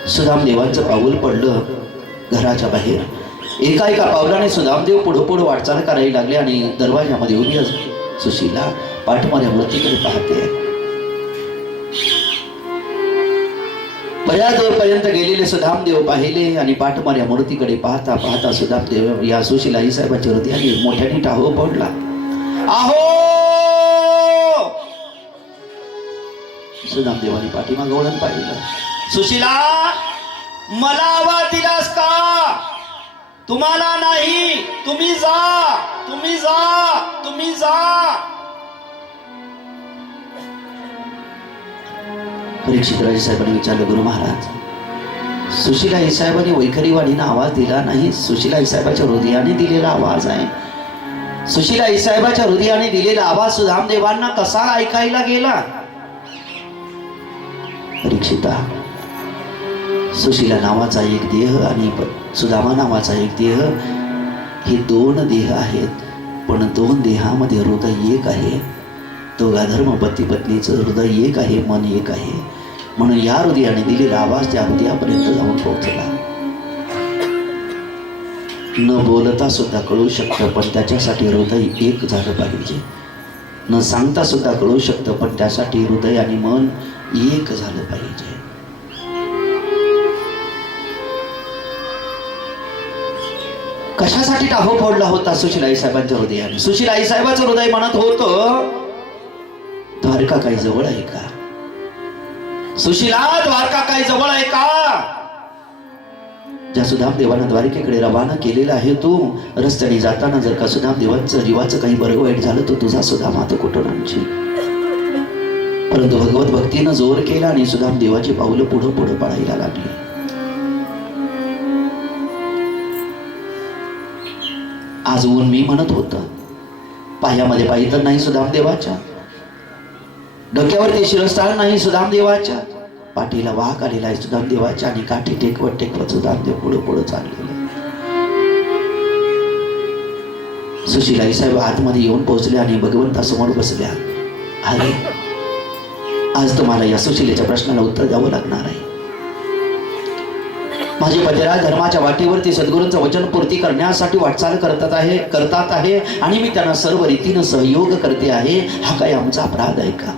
सुदामदेवांचं पाऊल पडलं घराच्या बाहेर. एका पावलाने सुदामदेव पुढं वाटचाल करायला लागले आणि दरवाजामध्ये उभी सुशीला पाठमाऱ्या मूर्तीकडे पाहते. बऱ्याच दूरपर्यंत गेलेले सुदामदेव पाहिले आणि पाठमाऱ्या मूर्तीकडे पाहता पाहता सुदामदेव या सुशीला आई साहेबांच्या हृदयाने मोठ्याने टाहो पडला. आहो! सुदामदेवाने पाठीमागं वळून पाहिलं. सुशीला, मला आवाज दिलास का? तुम्हाला नाही, तुम्ही जा, तुम्ही जा, तुम्ही जा. परीक्षित राजे साहेबांनी विचारलं, गुरु महाराज, सुशीला आई साहेबांनी वैखरी वाणीनं आवाज दिला नाही, सुशीला आई साहेबाच्या हृदयाने दिलेला आवाज आहे. सुशीला आई साहेबाच्या हृदयाने दिलेला आवाज सुदामदेवांना कसा ऐकायला गेला? परीक्षिता, सुशीला नावाचा एक देह आणि सुदामा नावाचा एक देह, हे 2 देह आहेत, पण 2 देहामध्ये हृदय एक आहे. दोघा धर्म पती पत्नीचं हृदय एक आहे, मन एक आहे. म्हणून या हृदयाने दिलेला आवाज त्या हृदयापर्यंत जाऊन पोहोचला. न बोलता सुद्धा कळू शकतं, पण त्याच्यासाठी हृदय एक झालं पाहिजे. न सांगता सुद्धा कळू शकतं, पण त्यासाठी हृदय आणि मन एक झालं पाहिजे. कशासाठी टाहो फोडला होता सुशीला आई साहेबांच्या हृदयाने? सुशीला आई साहेबांचं हृदय म्हणत होतं, द्वारका काही जवळ आहे का? सुशीला, द्वारका काही जवळ आहे का? ज्या सुदामदेवानं द्वारकेकडे रवाना केलेला आहे, तू रस्त्याने जाताना जर का सुदामदेवांचं जीवाचं काही बरं वाईट झालं तर तुझा सुदामा आता कुठून आणशील? परंतु भगवत भक्तीनं जोर केला आणि सुदामदेवाची पावलं पुढं पळायला लागली. आज ऊन मी म्हणत होतं, पायामध्ये पायी तर नाही सुदामदेवाच्या, डोक्यावरती शिरस्थान नाही सुदामदेवाच्या, पाठीला वाहक आलेला आहे सुदामदेवाच्या आणि काठी टेकवत सुदामदेव पुढं चाललेला. सुशीला आई साहेब आतमध्ये येऊन पोहोचल्या आणि भगवंतासमोर बसल्या. अरे, आज तुम्हाला या सुशीलेच्या प्रश्नाला उत्तर द्यावं लागणार आहे. माझे पतिराज धर्माच्या वाटेवरती सद्गुरूंचं वचन पूर्ती करण्यासाठी वाटचाल करतात आहे आणि मी त्यांना सर्व रीतीनं सहयोग करते आहे. हा काय आमचा अपराध आहे का?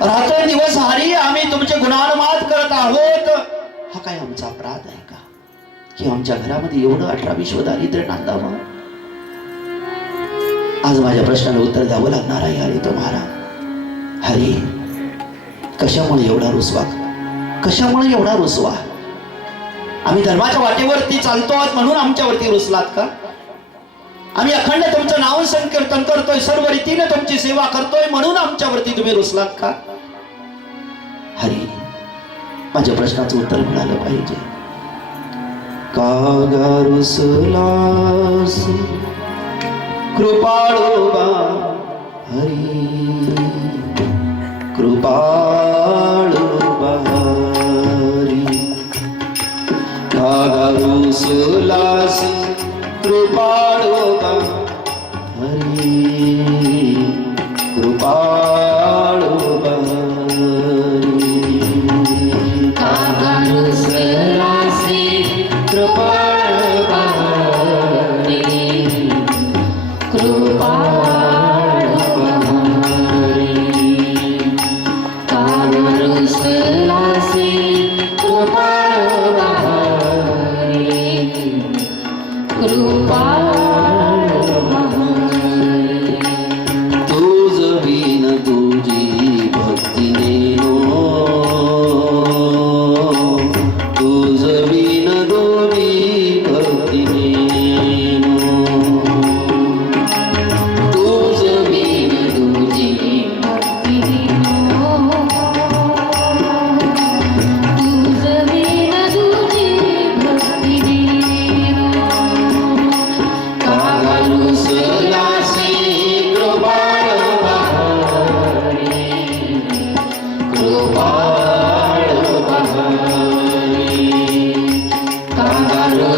रात्र दिवस हारी आम्ही तुमचे गुणानुवाद करत आहोत, हा काय आमचा अपराध आहे का? की आमच्या घरामध्ये एवढं 18 विश्व दारिद्र्य नांदावं? आज माझ्या प्रश्नाला उत्तर द्यावं लागणार आहे. हरी तुम्हाला, हरी, कशामुळे एवढा रुसवा? कशामुळे एवढा रुसवा? आम्ही धर्माच्या वाटेवरती चालतो आहोत म्हणून आमच्यावरती रुसलात का? आम्ही अखंड तुमचं नाव संकीर्तन करतोय, सर्व रीतीने तुमची सेवा करतोय म्हणून आमच्यावरती तुम्ही रुसलात का? हरी, माझ्या प्रश्नाचं उत्तर मिळालं पाहिजे. का रुसलास कृपाळोबा हरी, कृपाळोबा हरी, का रुसलास कृपाळोबा हरी, कृपाळोबा हरी.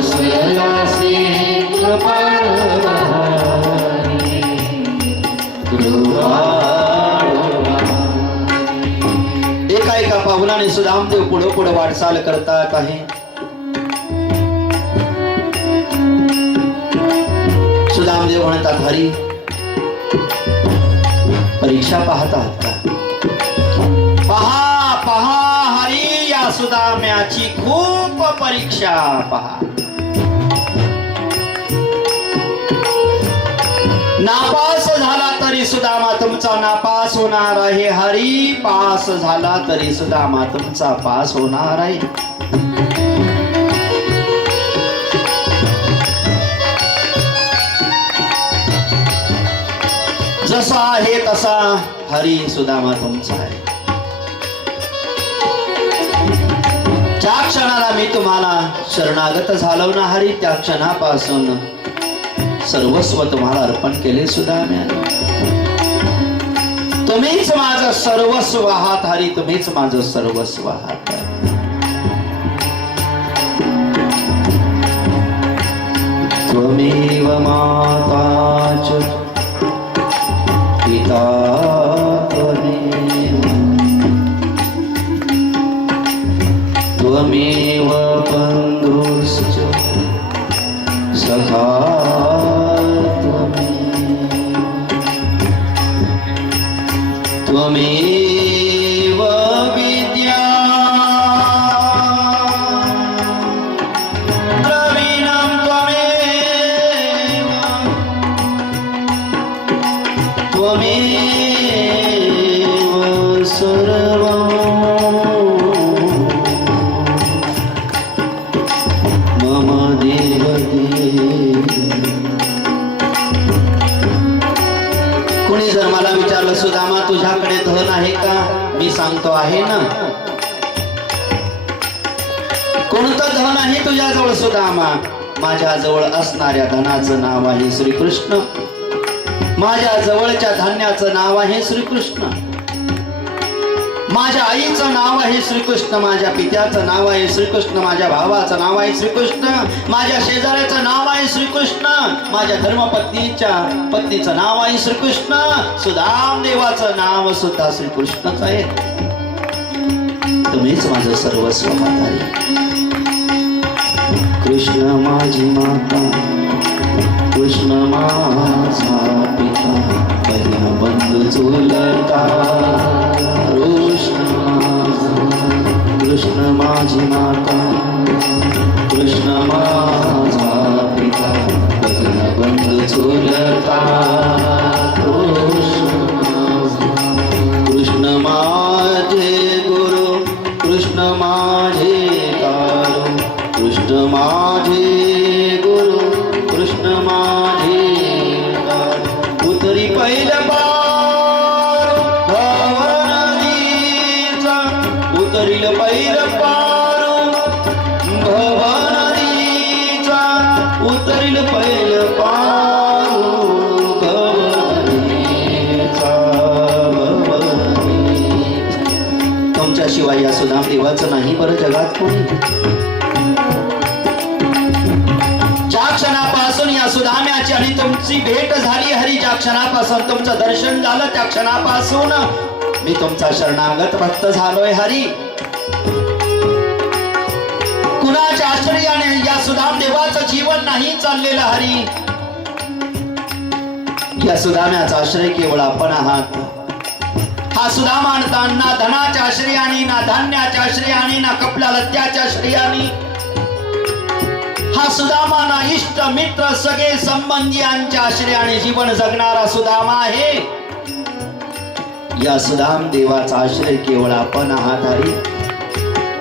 वसलासी कृपाळ बहारी एका एका पाऊलाने सुदामदेव पुढं पुढं वाटचाल करतात आहे. सुदामदेव म्हणतात, हरी परीक्षा पाहतात का? पहा पहा हरी, या सुदाम्याची खूप परीक्षा पहा. नापास झाला तरी सुदामा तुमचा नापास होणार आहे. हरी पास झाला तरी सुदामा तुमचा पास होणार आहे. जसा आहे तसा हरी सुदामा तुमचा आहे. ज्या क्षणाला मी तुम्हाला शरणागत झालो ना हरी, त्या क्षणापासून सर्वस्व तुम्हाला अर्पण केले सुदाम्याने. तुम्हीच माझं सर्वस्व आहात हरी, तुम्हीच माझं सर्वस्व आहात. त्वमेव माता च पिता त्वमेव, त्वमेव बन्धुश्च सखा त्वमेव विद्या द्रविणं त्वमेव, त्वमेव सर्वं मम देवदेव. कोणी जर मला विचारलं सुदामा तुझ्याकडे धन आहे का, मी सांगतो आहे ना. कोणतं धन आहे तुझ्याजवळ सुदामा? माझ्या जवळ असणाऱ्या धनाचं नाव आहे श्रीकृष्ण. माझ्या जवळच्या धान्याचं नाव आहे श्रीकृष्ण. माझ्या आईचं नाव आहे श्रीकृष्ण, माझ्या पित्याचं नाव आहे श्रीकृष्ण, माझ्या भावाचं नाव आहे श्रीकृष्ण, माझ्या शेजाऱ्याचं नाव आहे श्रीकृष्ण, माझ्या पत्नीचं नाव आहे श्रीकृष्ण, सुदाम देवाचं नाव सुद्धा श्रीकृष्णच आहे. तुम्हीच माझं सर्वस्व आहे. कृष्ण माझी माता, कृष्ण माझा पिता, बहीण बंधू चुलता. कृष्ण माझी माता, कृष्ण माझा पिता, बहीण बंधू चुलता. कृष्ण माझे गुरु, कृष्ण माझे तारू, कृष्ण माझे गुरु, कृष्ण माझे तारू. उतरी पहिलं पार भवनदीचा, उतरील पहिलं पार भवनदीचा, उतरील पहिलं पार भवनदीचा, भवनदीचा. तुमच्याशिवाय या सुदाम देवाचं नाही बरं जगात कोणी. ज्या क्षणापासून या सुदाम्याची आणि तुमची भेट झाली हरी, ज्या क्षणापासून तुमचं दर्शन झालं, त्या क्षणापासून मी तुमचा शरणागत भक्त झालोय हरी. कुणाच्या आश्रयाने या सुदाम देवाचं जीवन नाही चाललेलं हरी. या सुदाम्याचा आश्रय केवळ आपण आहात. हा सुदामा ना धनाच्या आश्रयाने, ना धान्याच्या आश्रयाने, ना कपड्या लत्याच्या आश्रयाने. हा सुदामा ना इष्ट मित्र सगळे संबंधियांच्या आश्रयाने जीवन जगणारा सुदामा आहे. या सुदाम देवाचा आश्रय केवळ आपण आहात हरी.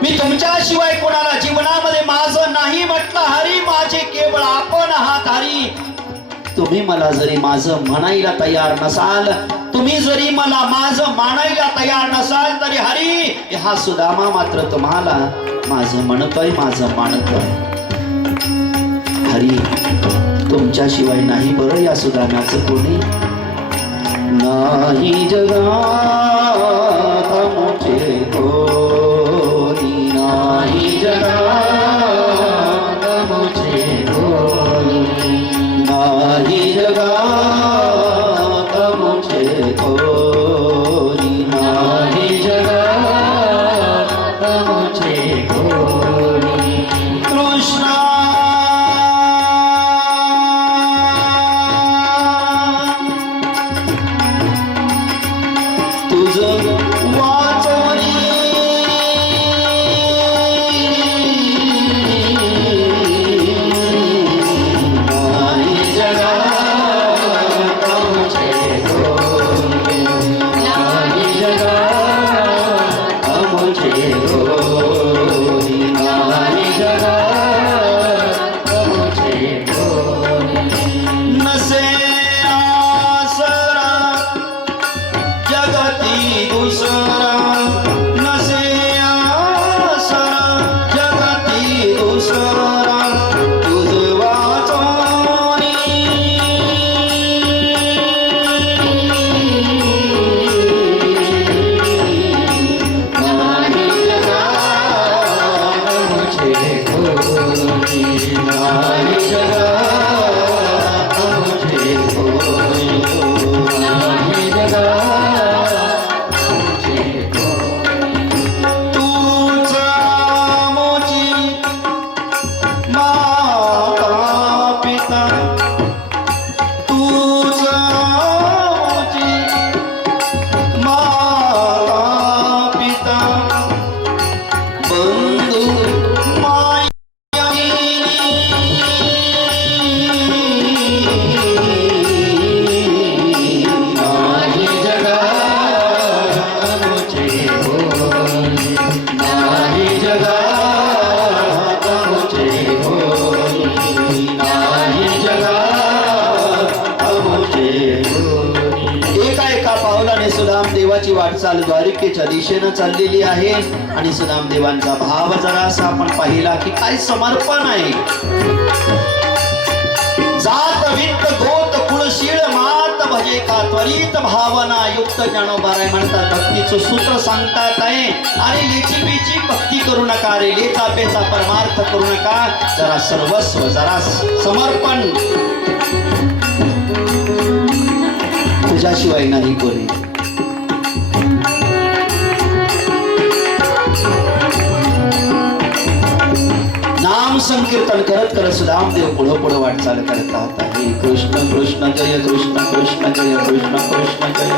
मी तुमच्याशिवाय कोणाला जीवनामध्ये माझं नाही म्हटलं हरी, माझे केवळ आपण आहात हरी. तुम्ही मला जरी माझं म्हणायला तयार नसाल, तुम्ही जरी मला माझं मानायला तयार नसाल तरी हरी, हा सुदामा मात्र तुम्हाला माझं म्हणतोय, माझं मानतोय हरी. तुमच्याशिवाय नाही बरं या सुदाम्याचं कोणी. नाही जगात मुझे कोणी, नाही जगात मुझे कोणी नाही जगात तुझे कोणी नाही जगात तुझे तुझा मोची माता पिता तुझा मोची माता पिता बंधू नाही जगात तुझे कोणी नाही जगात तुझे कोणी नाही जगात तुझे कोणी एका एका पावलाने सुदाम देवाची वाटचाल द्वारिकेच्या दिशेनं चाललेली आहे आणि सुदाम देवांचा भाव जरा असा आपण पाहिला की काय समर्पण आहे. जात वित्त गोत कुळशीळ मात भजे का त्वरित भावना युक्त ज्ञानोबाराय म्हणतात. भक्तीचं सूत्र सांगतात आहे आणि लेची पेची भक्ती करू नका रे, लेचा पेचा परमार्थ करू नका, जरा सर्वस्व जरा समर्पण तुझ्याशिवाय नाही कोणी. नाम संकीर्तन करत करत सुदामदेव पुढं पुढं वाटचाल करतात. हे कृष्ण कृष्ण जय कृष्ण कृष्ण जय कृष्ण कृष्ण जय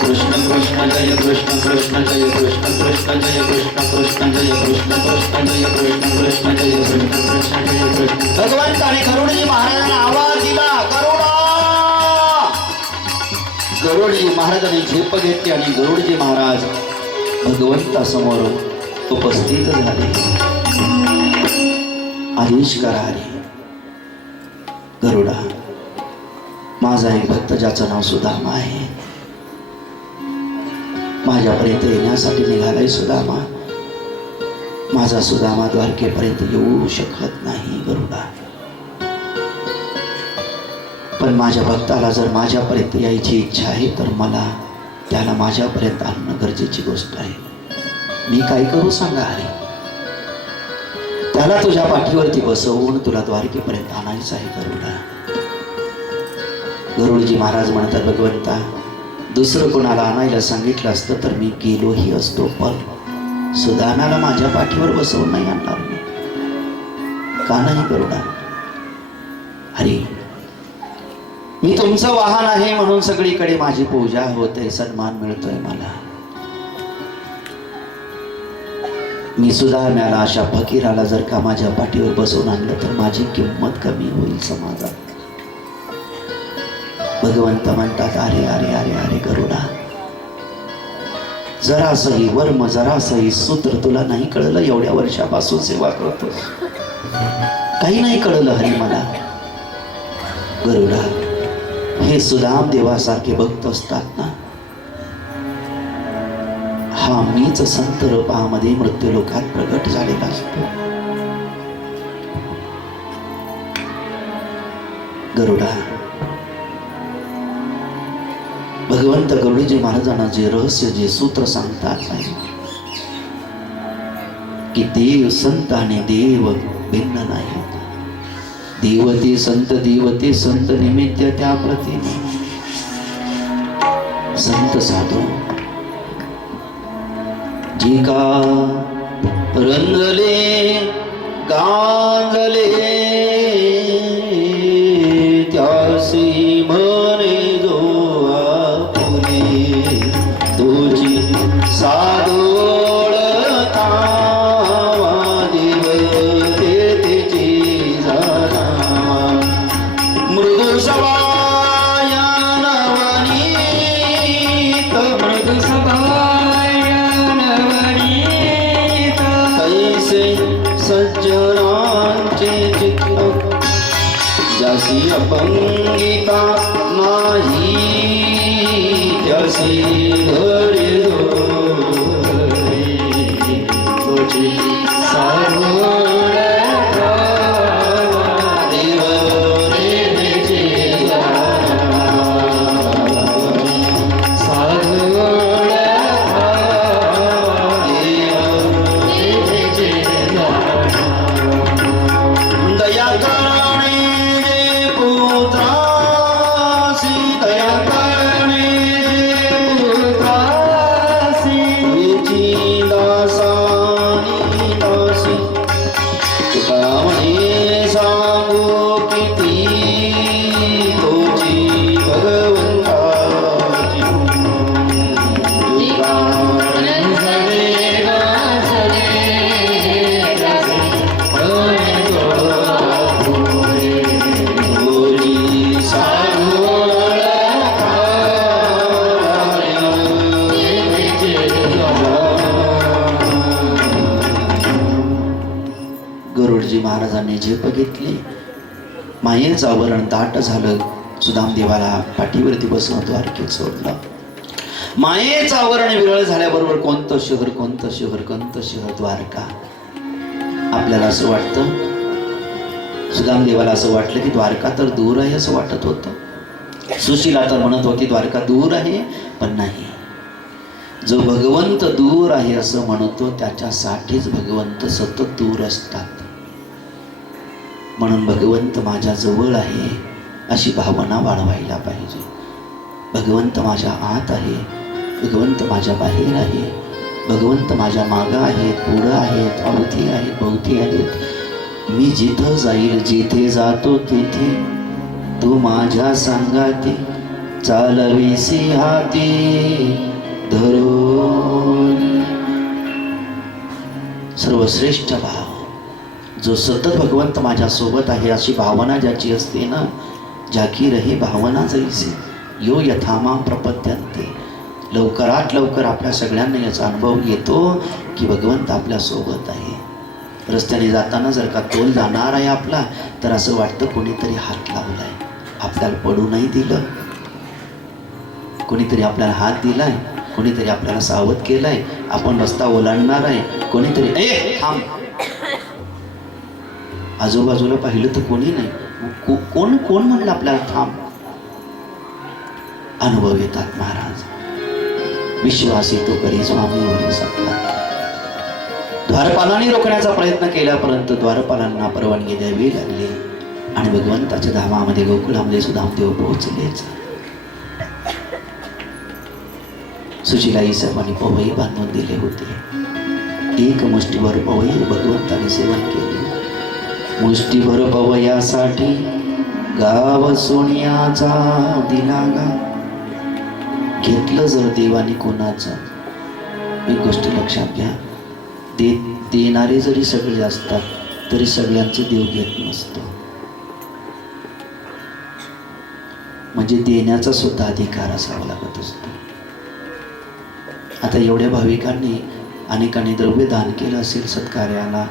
कृष्ण कृष्ण जय कृष्ण कृष्ण जय कृष्ण कृष्ण जय कृष्ण कृष्ण जय कृष्ण कृष्ण जय कृष्ण कृष्ण जय कृष्ण कृष्ण जय कृष्ण. भगवंताने गरुडजी महाराजांना आवाज दिला, गरुडा. गरुडजी महाराजांनी झेप घेतली आणि गरुडजी महाराज भगवंतासमोर उपस्थित झाले. आदेश करा रे गरुडा, माझा एक भक्त ज्याचं नाव सुदामा आहे, माझ्यापर्यंत येण्यासाठी निघालाय सुदामा. माझा सुदामा द्वारकेपर्यंत येऊ शकत नाही गरुडा, पण माझ्या भक्ताला जर माझ्यापर्यंत यायची इच्छा आहे तर मला त्याला माझ्यापर्यंत आणणं गरजेची गोष्ट आहे. मी काय करू सांगा हरी? त्याला तुझ्या पाठीवरती बसवून तुला द्वारकेपर्यंत आणायचं आहे गरुडा. गरुडजी महाराज म्हणतात, भगवंता दुसरं कोणाला आणायला सांगितलं असतं तर मी गेलोही असतो, पण सुदामाला माझ्या पाठीवर बसवून नाही आणणार मी. का नाही गरुडा? हरी, मी तुमचं वाहन आहे म्हणून सगळीकडे माझी पूजा होते, सन्मान मिळतोय मला. मी सुदाम्याला अशा फकीराला जर का माझ्या पाठीवर बसवून आणलं तर माझी किंमत कमी होईल समाजात. भगवंत म्हणतात, अरे अरे अरे अरे गरुडा, जरासही वर्म जरासही सूत्र तुला नाही कळलं. एवढ्या वर्षापासून सेवा करतो, काही नाही कळलं हरी मला. गरुडा, हे सुदाम देवासारखे भक्त असतात ना, हा मीच संत रूपामध्ये मृत्यू लोकात प्रगट झालेला असतो. गरुडा, भगवंत गरुडजी महाराजांना जे रहस्य जे सूत्र सांगतात की देव संत आणि देव भिन्न नाही. देवते संत निमित्त त्या प्रती संत साधू जी का रंगले गांगले त्यासी म्हणे जो आपुले तुझी सादोळता देवते तिची जाणा मृदू सवायनवनीत मृदु सभायनवनीत कैसे सज्जनांचे चित्त जसी अपंगिता नाही जसी धरे तुझी सारोळ देव देवीचे सारोळ देवीचे गरुडजी महाराजांनी झेप घेतली, मायेचं आवरण दाट झालं, सुदामदेवाला पाठीवरती बसवून द्वारकेत सोडलं. मायेचं आवरण विरळ झाल्याबरोबर कोणतं शहर कोणतं शहर कोणतं शहर, द्वारका. आपल्याला असं वाटतं, सुदामदेवाला असं वाटलं की द्वारका तर दूर आहे असं वाटत होतं. सुशीला तर म्हणत होती द्वारका दूर आहे, पण नाही. जो भगवंत दूर आहे असं म्हणतो त्याच्यासाठीच भगवंत सतत दूर असतात. म्हणून भगवंत माझ्या जवळ आहे अशी भावना वाढवायला पाहिजे. भगवंत माझ्या आत आहे, भगवंत माझ्या बाहेर आहे, भगवंत माझ्या मागं आहेत, पुढं आहेत, अवती आहेत, भोवती आहेत. मी जिथं जाईल, जिथे जातो तिथे तू माझ्या संगाती, चालवीसी हाती धरून. सर्वश्रेष्ठ भाव जो सतत भगवंत माझ्या सोबत आहे अशी भावना ज्याची असते ना, जाकी रही भावना जैसे यो यथामा प्रपद्यन्ते. लवकरात लवकर आपल्या सगळ्यांना याचा अनुभव येतो की भगवंत आपल्या सोबत आहे. रस्त्याने जाताना जर का तोल जाणार आहे आपला, तर असं वाटतं कोणीतरी हात लावलाय, आपल्याला पडू नाही दिलं, कोणीतरी आपल्याला हात दिलाय, कोणीतरी आपल्याला सावध केलाय, आपण रस्ता ओलांडणार आहे, कोणीतरी ए थांब. आजूबाजूला पाहिलं तर कोणी नाही, कोण कोण म्हणलं आपल्याला थांब. अनुभव येतात महाराज. विश्वास येतो करी स्वामीवर सत्ता. द्वारपालांनी रोखण्याचा प्रयत्न केल्यापर्यंत द्वारपालांना परवानगी द्यावी लागली आणि भगवंताच्या धामामध्ये गोकुळामध्ये सुदामदेव पोहोचलेच. सुशीलाई साहेबांनी पवई बांधून दिले होते. एक मुष्टीभर पवई भगवंताने सेवन केले. मुष्टीभर पवयासाठी गाव सोनियाचा दिला गा. घेतलं जर देवाने कोणाचं, एक गोष्ट लक्षात घ्या, देणारे जरी सगळे असतात तरी सगळ्यांचे देव घेत नसतो. म्हणजे देण्याचा सुद्धा अधिकार असावा लागत असतो. आता एवढ्या भाविकांनी अनेकांनी द्रव्य दान केलं असेल, सत्कार्याला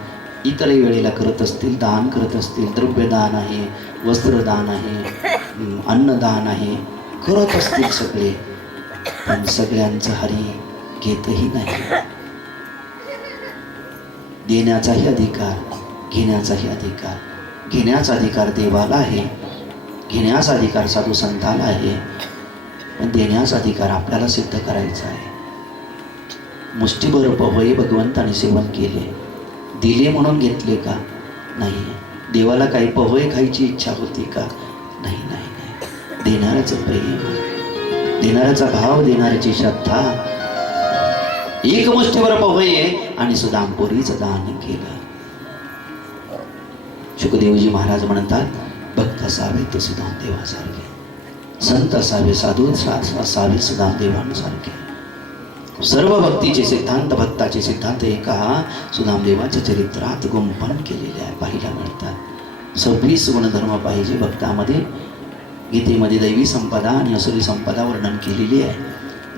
इतरही वेळेला करत असतील, दान करत असतील, द्रव्यदान आहे, वस्त्रदान आहे, अन्नदान आहे, करत असतील सगळे, पण सगळ्यांचं हरी घेतही नाही. देण्याचाही अधिकार, घेण्याचाही अधिकार. घेण्याचा अधिकार देवाला आहे, घेण्याचा अधिकार साधू संताला आहे, पण देण्याचा अधिकार आपल्याला सिद्ध करायचा आहे. मुष्टीभर पवई भगवंताने सेवन केले, दिले म्हणून घेतले का? नाही. देवाला काही पवई खायची इच्छा होती का? नाही नाही नाही. देणाऱ्याचं प्रेम, देणाऱ्याचा भाव, देणाऱ्याची श्रद्धा. एक मुष्टीभर पवई आणि सुदामपुरीचं दान केलं. शुकदेवजी महाराज म्हणतात, भक्त असावे तो सुदामदेवासारखे, संत असावे, साधू असावे सुदामदेवांसारखे. सर्व भक्तीचे सिद्धांत, भक्ताचे सिद्धांत एका सुदामदेवाच्या चरित्रात गुंफन केलेले आहे, पाहायला मिळतात. 26 गुणधर्म पाहिजे भक्तामध्ये. गीतेमध्ये दैवी संपदा आणि असुरी संपदा वर्णन केलेली आहे.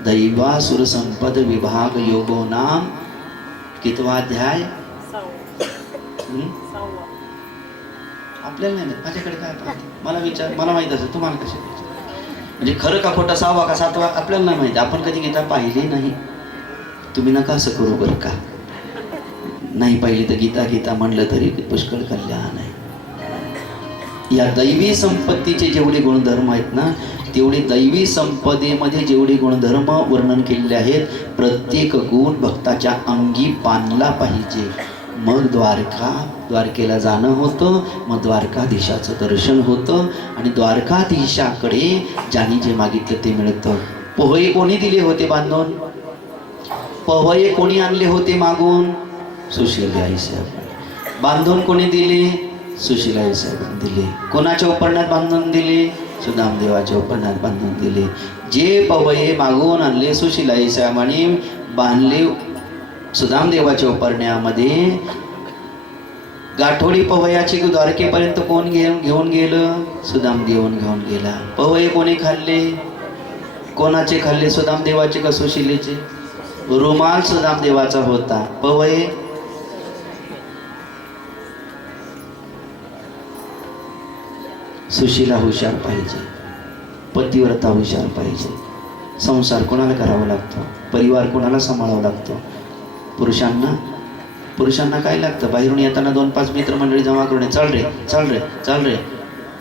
दैवासुर संपद विभाग योगो नाम कितवाध्याय? आपल्याला नाही माहित, माझ्याकडे काय पाहिजे मला विचार, मला माहित असेल, तुम्हाला कसे म्हणजे खरं का खोटा, 6वा का 7वा आपल्याला नाही माहिती. आपण कधी गीता पाहिली नाही. तुम्ही नका असं करू बरं का. नाही पाहिली तर गीता गीता म्हणलं तरी पुष्कळ कल्याण आहे. या दैवी संपत्तीचे जेवढे गुणधर्म आहेत ना, तेवढे दैवी संपदेमध्ये जेवढे गुणधर्म वर्णन केलेले आहेत, प्रत्येक गुण भक्ताच्या अंगी बांधला पाहिजे. मग द्वारकेला जाणं होतं, मग द्वारकाधीशाचं दर्शन होतं आणि द्वारकाधीशाकडे ज्याने जे मागितलं ते मिळतं. पोहे कोणी दिले होते बांधून? पोहे कोणी आणले होते मागून? सुशीलाई साहेब. बांधून कोणी दिले? सुशीलाई साहेब दिले. कोणाच्या उपरण्यात बांधून दिले? सुदामदेवाच्या उपरण्यात बांधून दिले. जे पवये मागून आणले सुशीलाई साहेबांनी बांधले सुदामदेवाच्या उपरण्यामध्ये. गाठोडी पवयाची द्वारकेपर्यंत कोण घेऊन गेलं? सुदाम घेऊन गेला. पवये कोणी खाल्ले? कोणाचे खाल्ले? सुदामदेवाचे का सुशीलेचे? रुमाल सुदामदेवाचा होता. पवये सुशीला हुशार पाहिजे, पतिव्रता हुशार पाहिजे. संसार कोणाला करावा लागतो, परिवार कोणाला सांभाळावा लागतो? पुरुषांना काय लागतं? बाहेरून येताना 2-5 मित्रमंडळी जमा करून चल रे चल रे चल रे,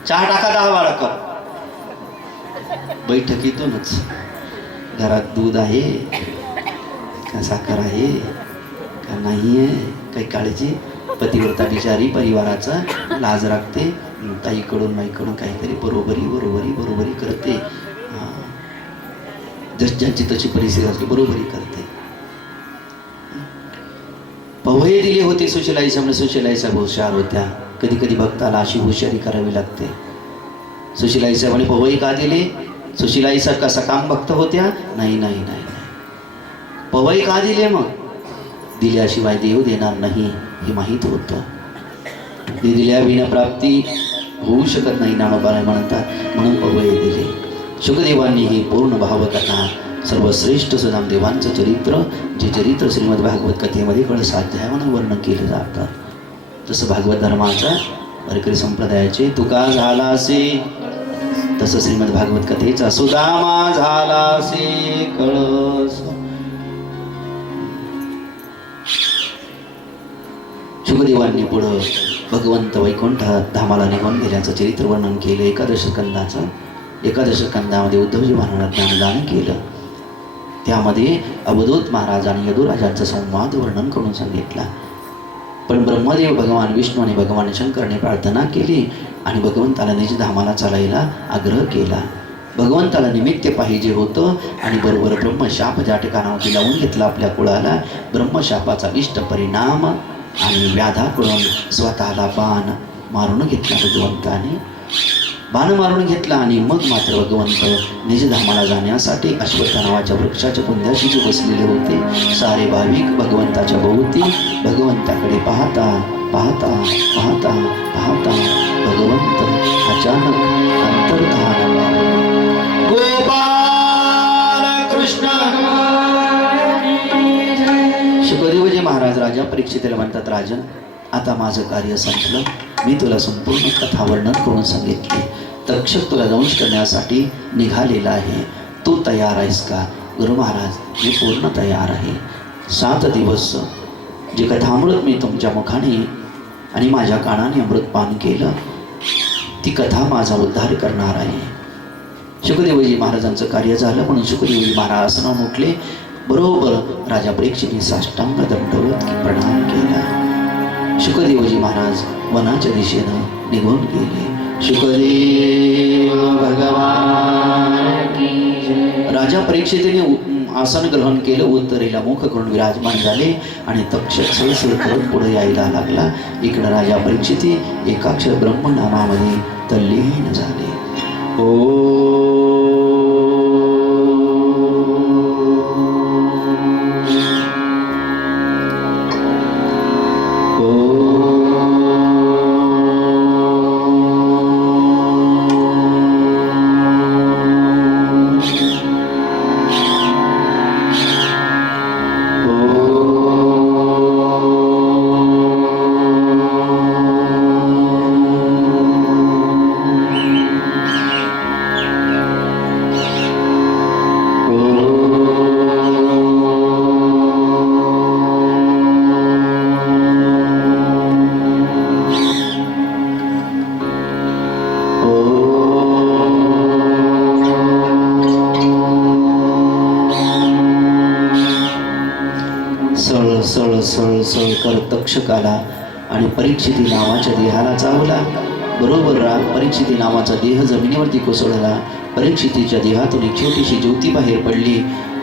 चहा टाका 10-12 कप. बैठकीतूनच घरात दूध आहे का, साखर आहे का नाही आहे, काही काळजी. पतिव्रता बिचारी परिवाराचा लाज राखते, ताईकडून माईकडून काहीतरी बरोबरी करते. ज्यांची तशी परिस्थिती असते बरोबरी करते. पवई दिले होते सुशीलाई साहेब, सुशीलाई साहेब हुशार होत्या. कधी कधी भक्ताला अशी हुशारी करावी लागते. सुशीलाई साहेबांनी पवई का दिले? सुशीलाई साहेब का सकाम भक्त होत्या? नाही. पवई का दिले? मग दिल्याशिवाय देव देणार नाही हे माहीत होतं. दिल्याविना प्राप्ती होऊ शकत नाही, ज्ञानोबा म्हणतात, म्हणून पवई दिले. शुकदेवांनी ही पूर्ण भावकथा, सर्वश्रेष्ठ सुदामदेवांचं चरित्र, जे चरित्र श्रीमद भागवत कथेमध्ये कळसाध्यायानं वर्णन केले जातं. जसं भागवत धर्माचा वारकरी संप्रदायाचे तुका झाला असे, तसं श्रीमद भागवत कथेचा सुदामा झाला असे कळस. शुकदेवांनी पुढं भगवंत वैकुंठ धामाला निघून गेल्याचं चरित्र वर्णन केलं. एकादश स्कंदामध्ये उद्धवजी महाराजांना ज्ञानदान केलं. त्यामध्ये अवधूत महाराज आणि यदुराजांचा संवाद वर्णन करून सांगितला. पण ब्रह्मदेव भगवान विष्णू आणि भगवान शंकरने प्रार्थना केली आणि भगवंताला निज धामाला चालायला आग्रह केला. भगवंताला निमित्त पाहिजे होतं आणि बरोबर ब्रह्मशाप ज्या ठिकाणावरती लावून घेतला आपल्या कुळाला. ब्रह्मशापाचा इष्ट परिणाम आणि व्याधाकडून स्वतःला बाण मारून घेतला भगवंताने. बाण मारून घेतला आणि मग मात्र भगवंत निजधामाला जाण्यासाठी अश्वत्थ नावाच्या वृक्षाच्या बुंध्याशी जे बसलेले होते, सारे भाविक भगवंताच्या भोवती भगवंताकडे पाहता भगवंत अचानक अंतर्धान पावले. गोपाल कृष्ण. शुकदेवजी महाराज राजा परीक्षितीला म्हणतात, राजन आता माझं कार्य संपलं, मी तुला संपूर्ण कथा वर्णन करून सांगितली. तक्षक तुला दंश करण्यासाठी निघालेला आहे, तू तयार आहेस का? गुरु महाराज, मी पूर्ण तयार आहे. 7 दिवस जे कथामृत मी तुमच्या मुखाने आणि माझ्या कानाने अमृतपान केलं, ती कथा माझा उद्धार करणार आहे. शुकदेवजी महाराजांचं कार्य झालं म्हणून शुकदेवजी महाराज आसनावरून उठले. बरोबर राजा परीक्षितने साष्टांग दंडवत प्रणाम केला. शुकदेवजी महाराज वनाच्या दिशेनं निघून गेले. शुकदेव भगवान की जय. राजा परीक्षितीने आसन ग्रहण केलं, उत्तरेला मुख करून विराजमान झाले आणि तक्षक सळसळ करत पुढे यायला लागला. इकडं राजा परीक्षिती एकाक्षर ब्रह्मनामामध्ये तल्लीन झाले. सळ कर तक्षक आला आणि परीक्षिती नावाच्या देहाला चावला. बरोबर परीक्षिती नावाचा देह जमिनीवरती कोसळला. परीक्षितीच्या देहातून एक छोटीशी ज्योती बाहेर पडली.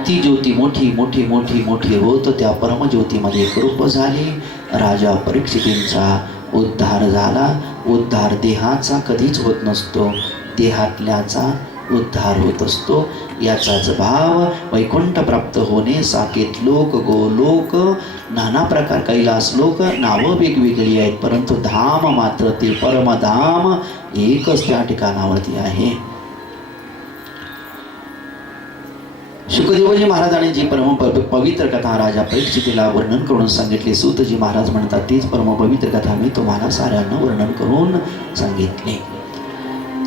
ती ज्योती मोठी मोठी मोठी मोठी होत त्या परमज्योतीमध्ये रूप झाली. राजा परीक्षितींचा उद्धार झाला. उद्धार देहाचा कधीच होत नसतो, देहातल्याचा उद्धार होत असतो. याचाच भाव वैकुंठ प्राप्त होणे. साकेत लोक, गोलोक, नाना प्रकार, कैलास लोक, नावं वेगवेगळी आहेत, परंतु धाम मात्र ते परमधाम एकच त्या ठिकाणावरती आहे. शुकदेवजी महाराजांनी जी परम पवित्र कथा राजा परीक्षितीला वर्णन करून सांगितली, सूतजी महाराज म्हणतात तीच परम पवित्र कथा मी तुम्हाला साऱ्यांना वर्णन करून सांगितली.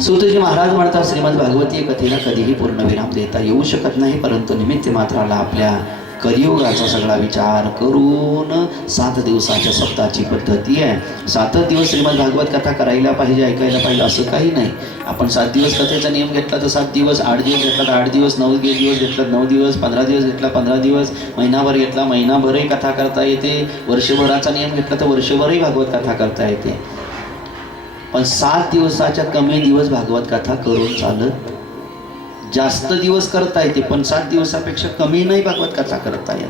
सूतजी महाराज म्हणतात श्रीमद भागवतीय कथेला कधीही पूर्णविराम देता येऊ शकत नाही, परंतु निमित्त मात्राला आपल्या कलियुगाचा सगळा विचार करून 7 दिवसाच्या सप्ताहाची पद्धती आहे. 7 दिवस श्रीमद भागवत कथा करायला पाहिजे, ऐकायला पाहिजे असं काही नाही. आपण 7 दिवस कथेचा नियम घेतला तर 7 दिवस, 8 दिवस घेतला तर 8 दिवस, 9 दिवस घेतला 9 दिवस, 15 दिवस घेतला 15 दिवस, महिनाभर घेतला महिनाभरही कथा करता येते, वर्षभराचा नियम घेतला तर वर्षभरही भागवत कथा करता येते. पण 7 दिवसाच्या कमी दिवस भागवत कथा करून चालत, जास्त दिवस करता येते पण 7 दिवसापेक्षा कमी नाही भागवत कथा करता येत.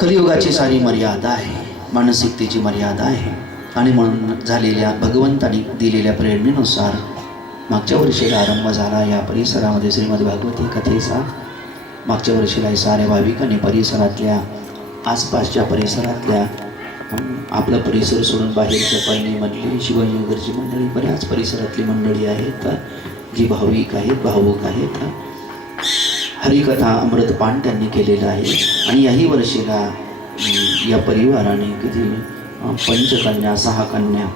कलियुगाची सारी मर्यादा आहे, मानसिकतेची मर्यादा आहे आणि म्हणून झालेल्या भगवंतानी दिलेल्या प्रेरणेनुसार मागच्या वर्षीला आरंभ झाला या परिसरामध्ये श्रीमद भागवती कथेचा. मागच्या वर्षीला साऱ्या भाविकांनी परिसरातल्या, आसपासच्या परिसरातल्या, आपला परिसर सोडून बाहेरच्या पळणीमधली शिवाजीनगरची मंडळी, बऱ्याच परिसरातली मंडळी आहेत जी भाविक आहेत, भावुक आहेत. हरिकथा अमृतपान त्यांनी केलेलं आहे आणि याही वर्षीला या परिवाराने किती 5 कन्या, 6 कन्या,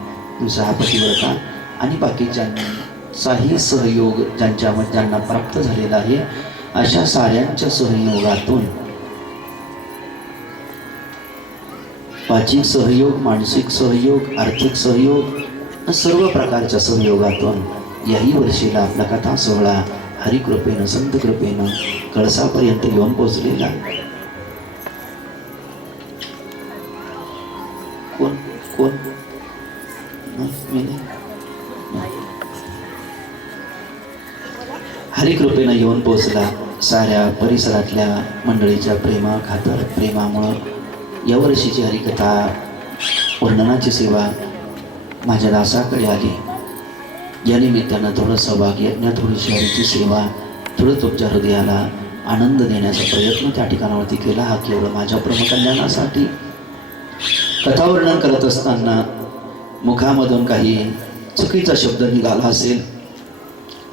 6 पतिव्रता आणि बाकीच्यांचाही सहयोग ज्यांना प्राप्त झालेला आहे, अशा साऱ्यांच्या सहयोगातून, वाचिक सहयोग, मानसिक सहयोग, आर्थिक सहयोग, सर्व प्रकारच्या सहयोगातून याही वर्षीला आपला कथा सोहळा हरिकृपेनं, संत कृपेनं कळसापर्यंत घेऊन पोहोचलेला. कोण कोण हरिकृपेनं येऊन पोहोचला. साऱ्या परिसरातल्या मंडळीच्या प्रेमाखातर, प्रेमामुळं या वर्षीची हरिकथा वर्णनाची सेवा माझ्या दासाकडे आली. या निमित्तानं थोडं सहभाग यज्ञ, थोडीशी हरीची सेवा, थोडं तुमच्या हृदयाला आनंद देण्याचा प्रयत्न त्या ठिकाणावरती केला. हा केवळ माझ्या परमकल्याणासाठी. कथावर्णन करत असताना मुखामधून काही चुकीचा शब्द निघाला असेल,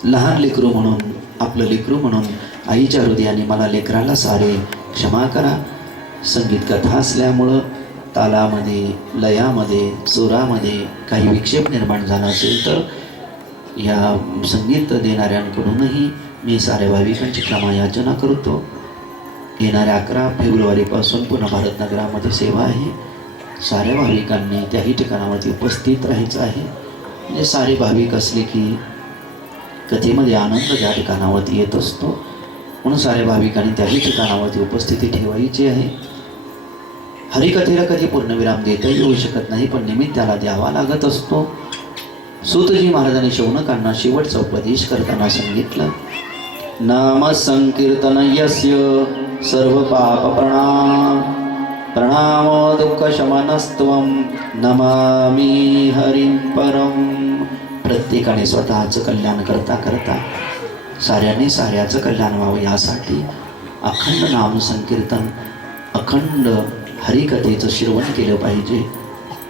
लहान लेकरू म्हणून, आपलं लेकरू म्हणून आईच्या हृदयाने मला लेकराला सारे क्षमा करा. संगीत कथा असल्यामुळं तालामध्ये, लयामध्ये, सुरामध्ये काही विक्षेप निर्माण झाला असेल तर या संगीत देणाऱ्यांकडूनही मी साऱ्या भाविकांची क्षमा याचना करतो. येणाऱ्या 11 फेब्रुवारीपासून पुन्हा भारतनगरामध्ये सेवा आहे. साऱ्या भाविकांनी त्याही ठिकाणावरती उपस्थित राहायचं आहे. म्हणजे सारे भाविक असले की कथेमध्ये आनंद त्या ठिकाणावरती येत असतो, म्हणून साऱ्या भाविकांनी त्याही ठिकाणावरती उपस्थिती ठेवायची आहे. हरिकथेला कधी पूर्णविराम देता येऊ शकत नाही, पण निमित्ताला द्यावा लागत असतो. सूतजी महाराजांनी शौनकांना शेवटचा उपदेश करताना सांगितलं, नाम संकीर्तन यस्य सर्व पाप प्रणामो दुःख शमनस्त्वं नमामि हरिं परम. प्रत्येकाने स्वतःचं कल्याण करता करता साऱ्यांनी साऱ्याचं कल्याण व्हावं यासाठी अखंड नाम संकीर्तन, अखंड हरिकथेचं श्रवण केलं पाहिजे.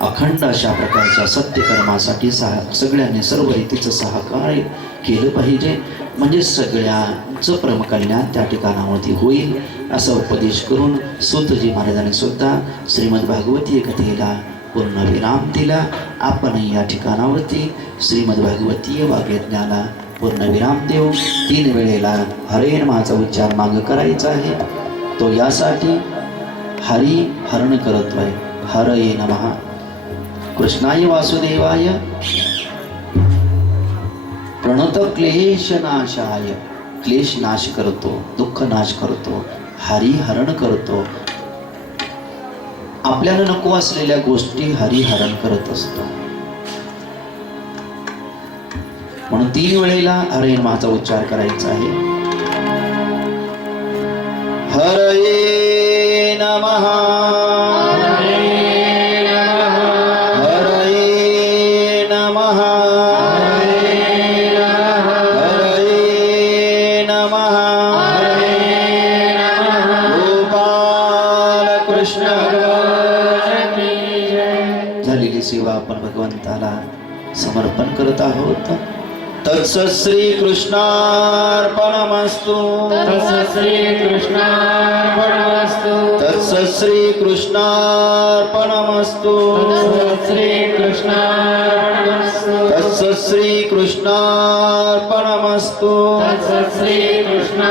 अखंड अशा प्रकारच्या सत्यकर्मासाठी सगळ्यांनी सर्व रीतीचं सहकार्य केलं पाहिजे. म्हणजे सगळ्यांचं परमकल्याण त्या ठिकाणावरती होईल असा उपदेश करून सूतजी महाराजांनी सुद्धा श्रीमद भागवतीय कथेला पूर्णविराम दिला. आपण या ठिकाणावरती श्रीमद भागवतीय वाग्यज्ञाला पूर्णविराम देऊ. 3 वेळेला हरे नमःचा उच्चार माग करायचा आहे. तो यासाठी हरी हरण करतोय. हरये नमः. कृष्णाय वासुदेवाय प्रणत क्लेश नाशाय. क्लेश नाश करतो, दुःख नाश करतो, हरी हरण करतो. आपल्याला नको असलेल्या गोष्टी हरी हरण करत असतो. म्हणून 3 वेळेला हरे नमःचा उच्चार करायचा आहे. हरये नमः. झालेली सेवा आपण भगवंताला समर्पण करत आहोत. तत्सत् श्री कृष्णार्पणमस्तु. तत्सत् श्री कृष्णार्पणमस्तु. तत्सत् श्री कृष्णार्पणमस्तु. तत्सत् श्री कृष्णार्पणमस्तु. तत्सत् श्री कृष्णार्पणमस्तु तत्सत् श्री कृष्ण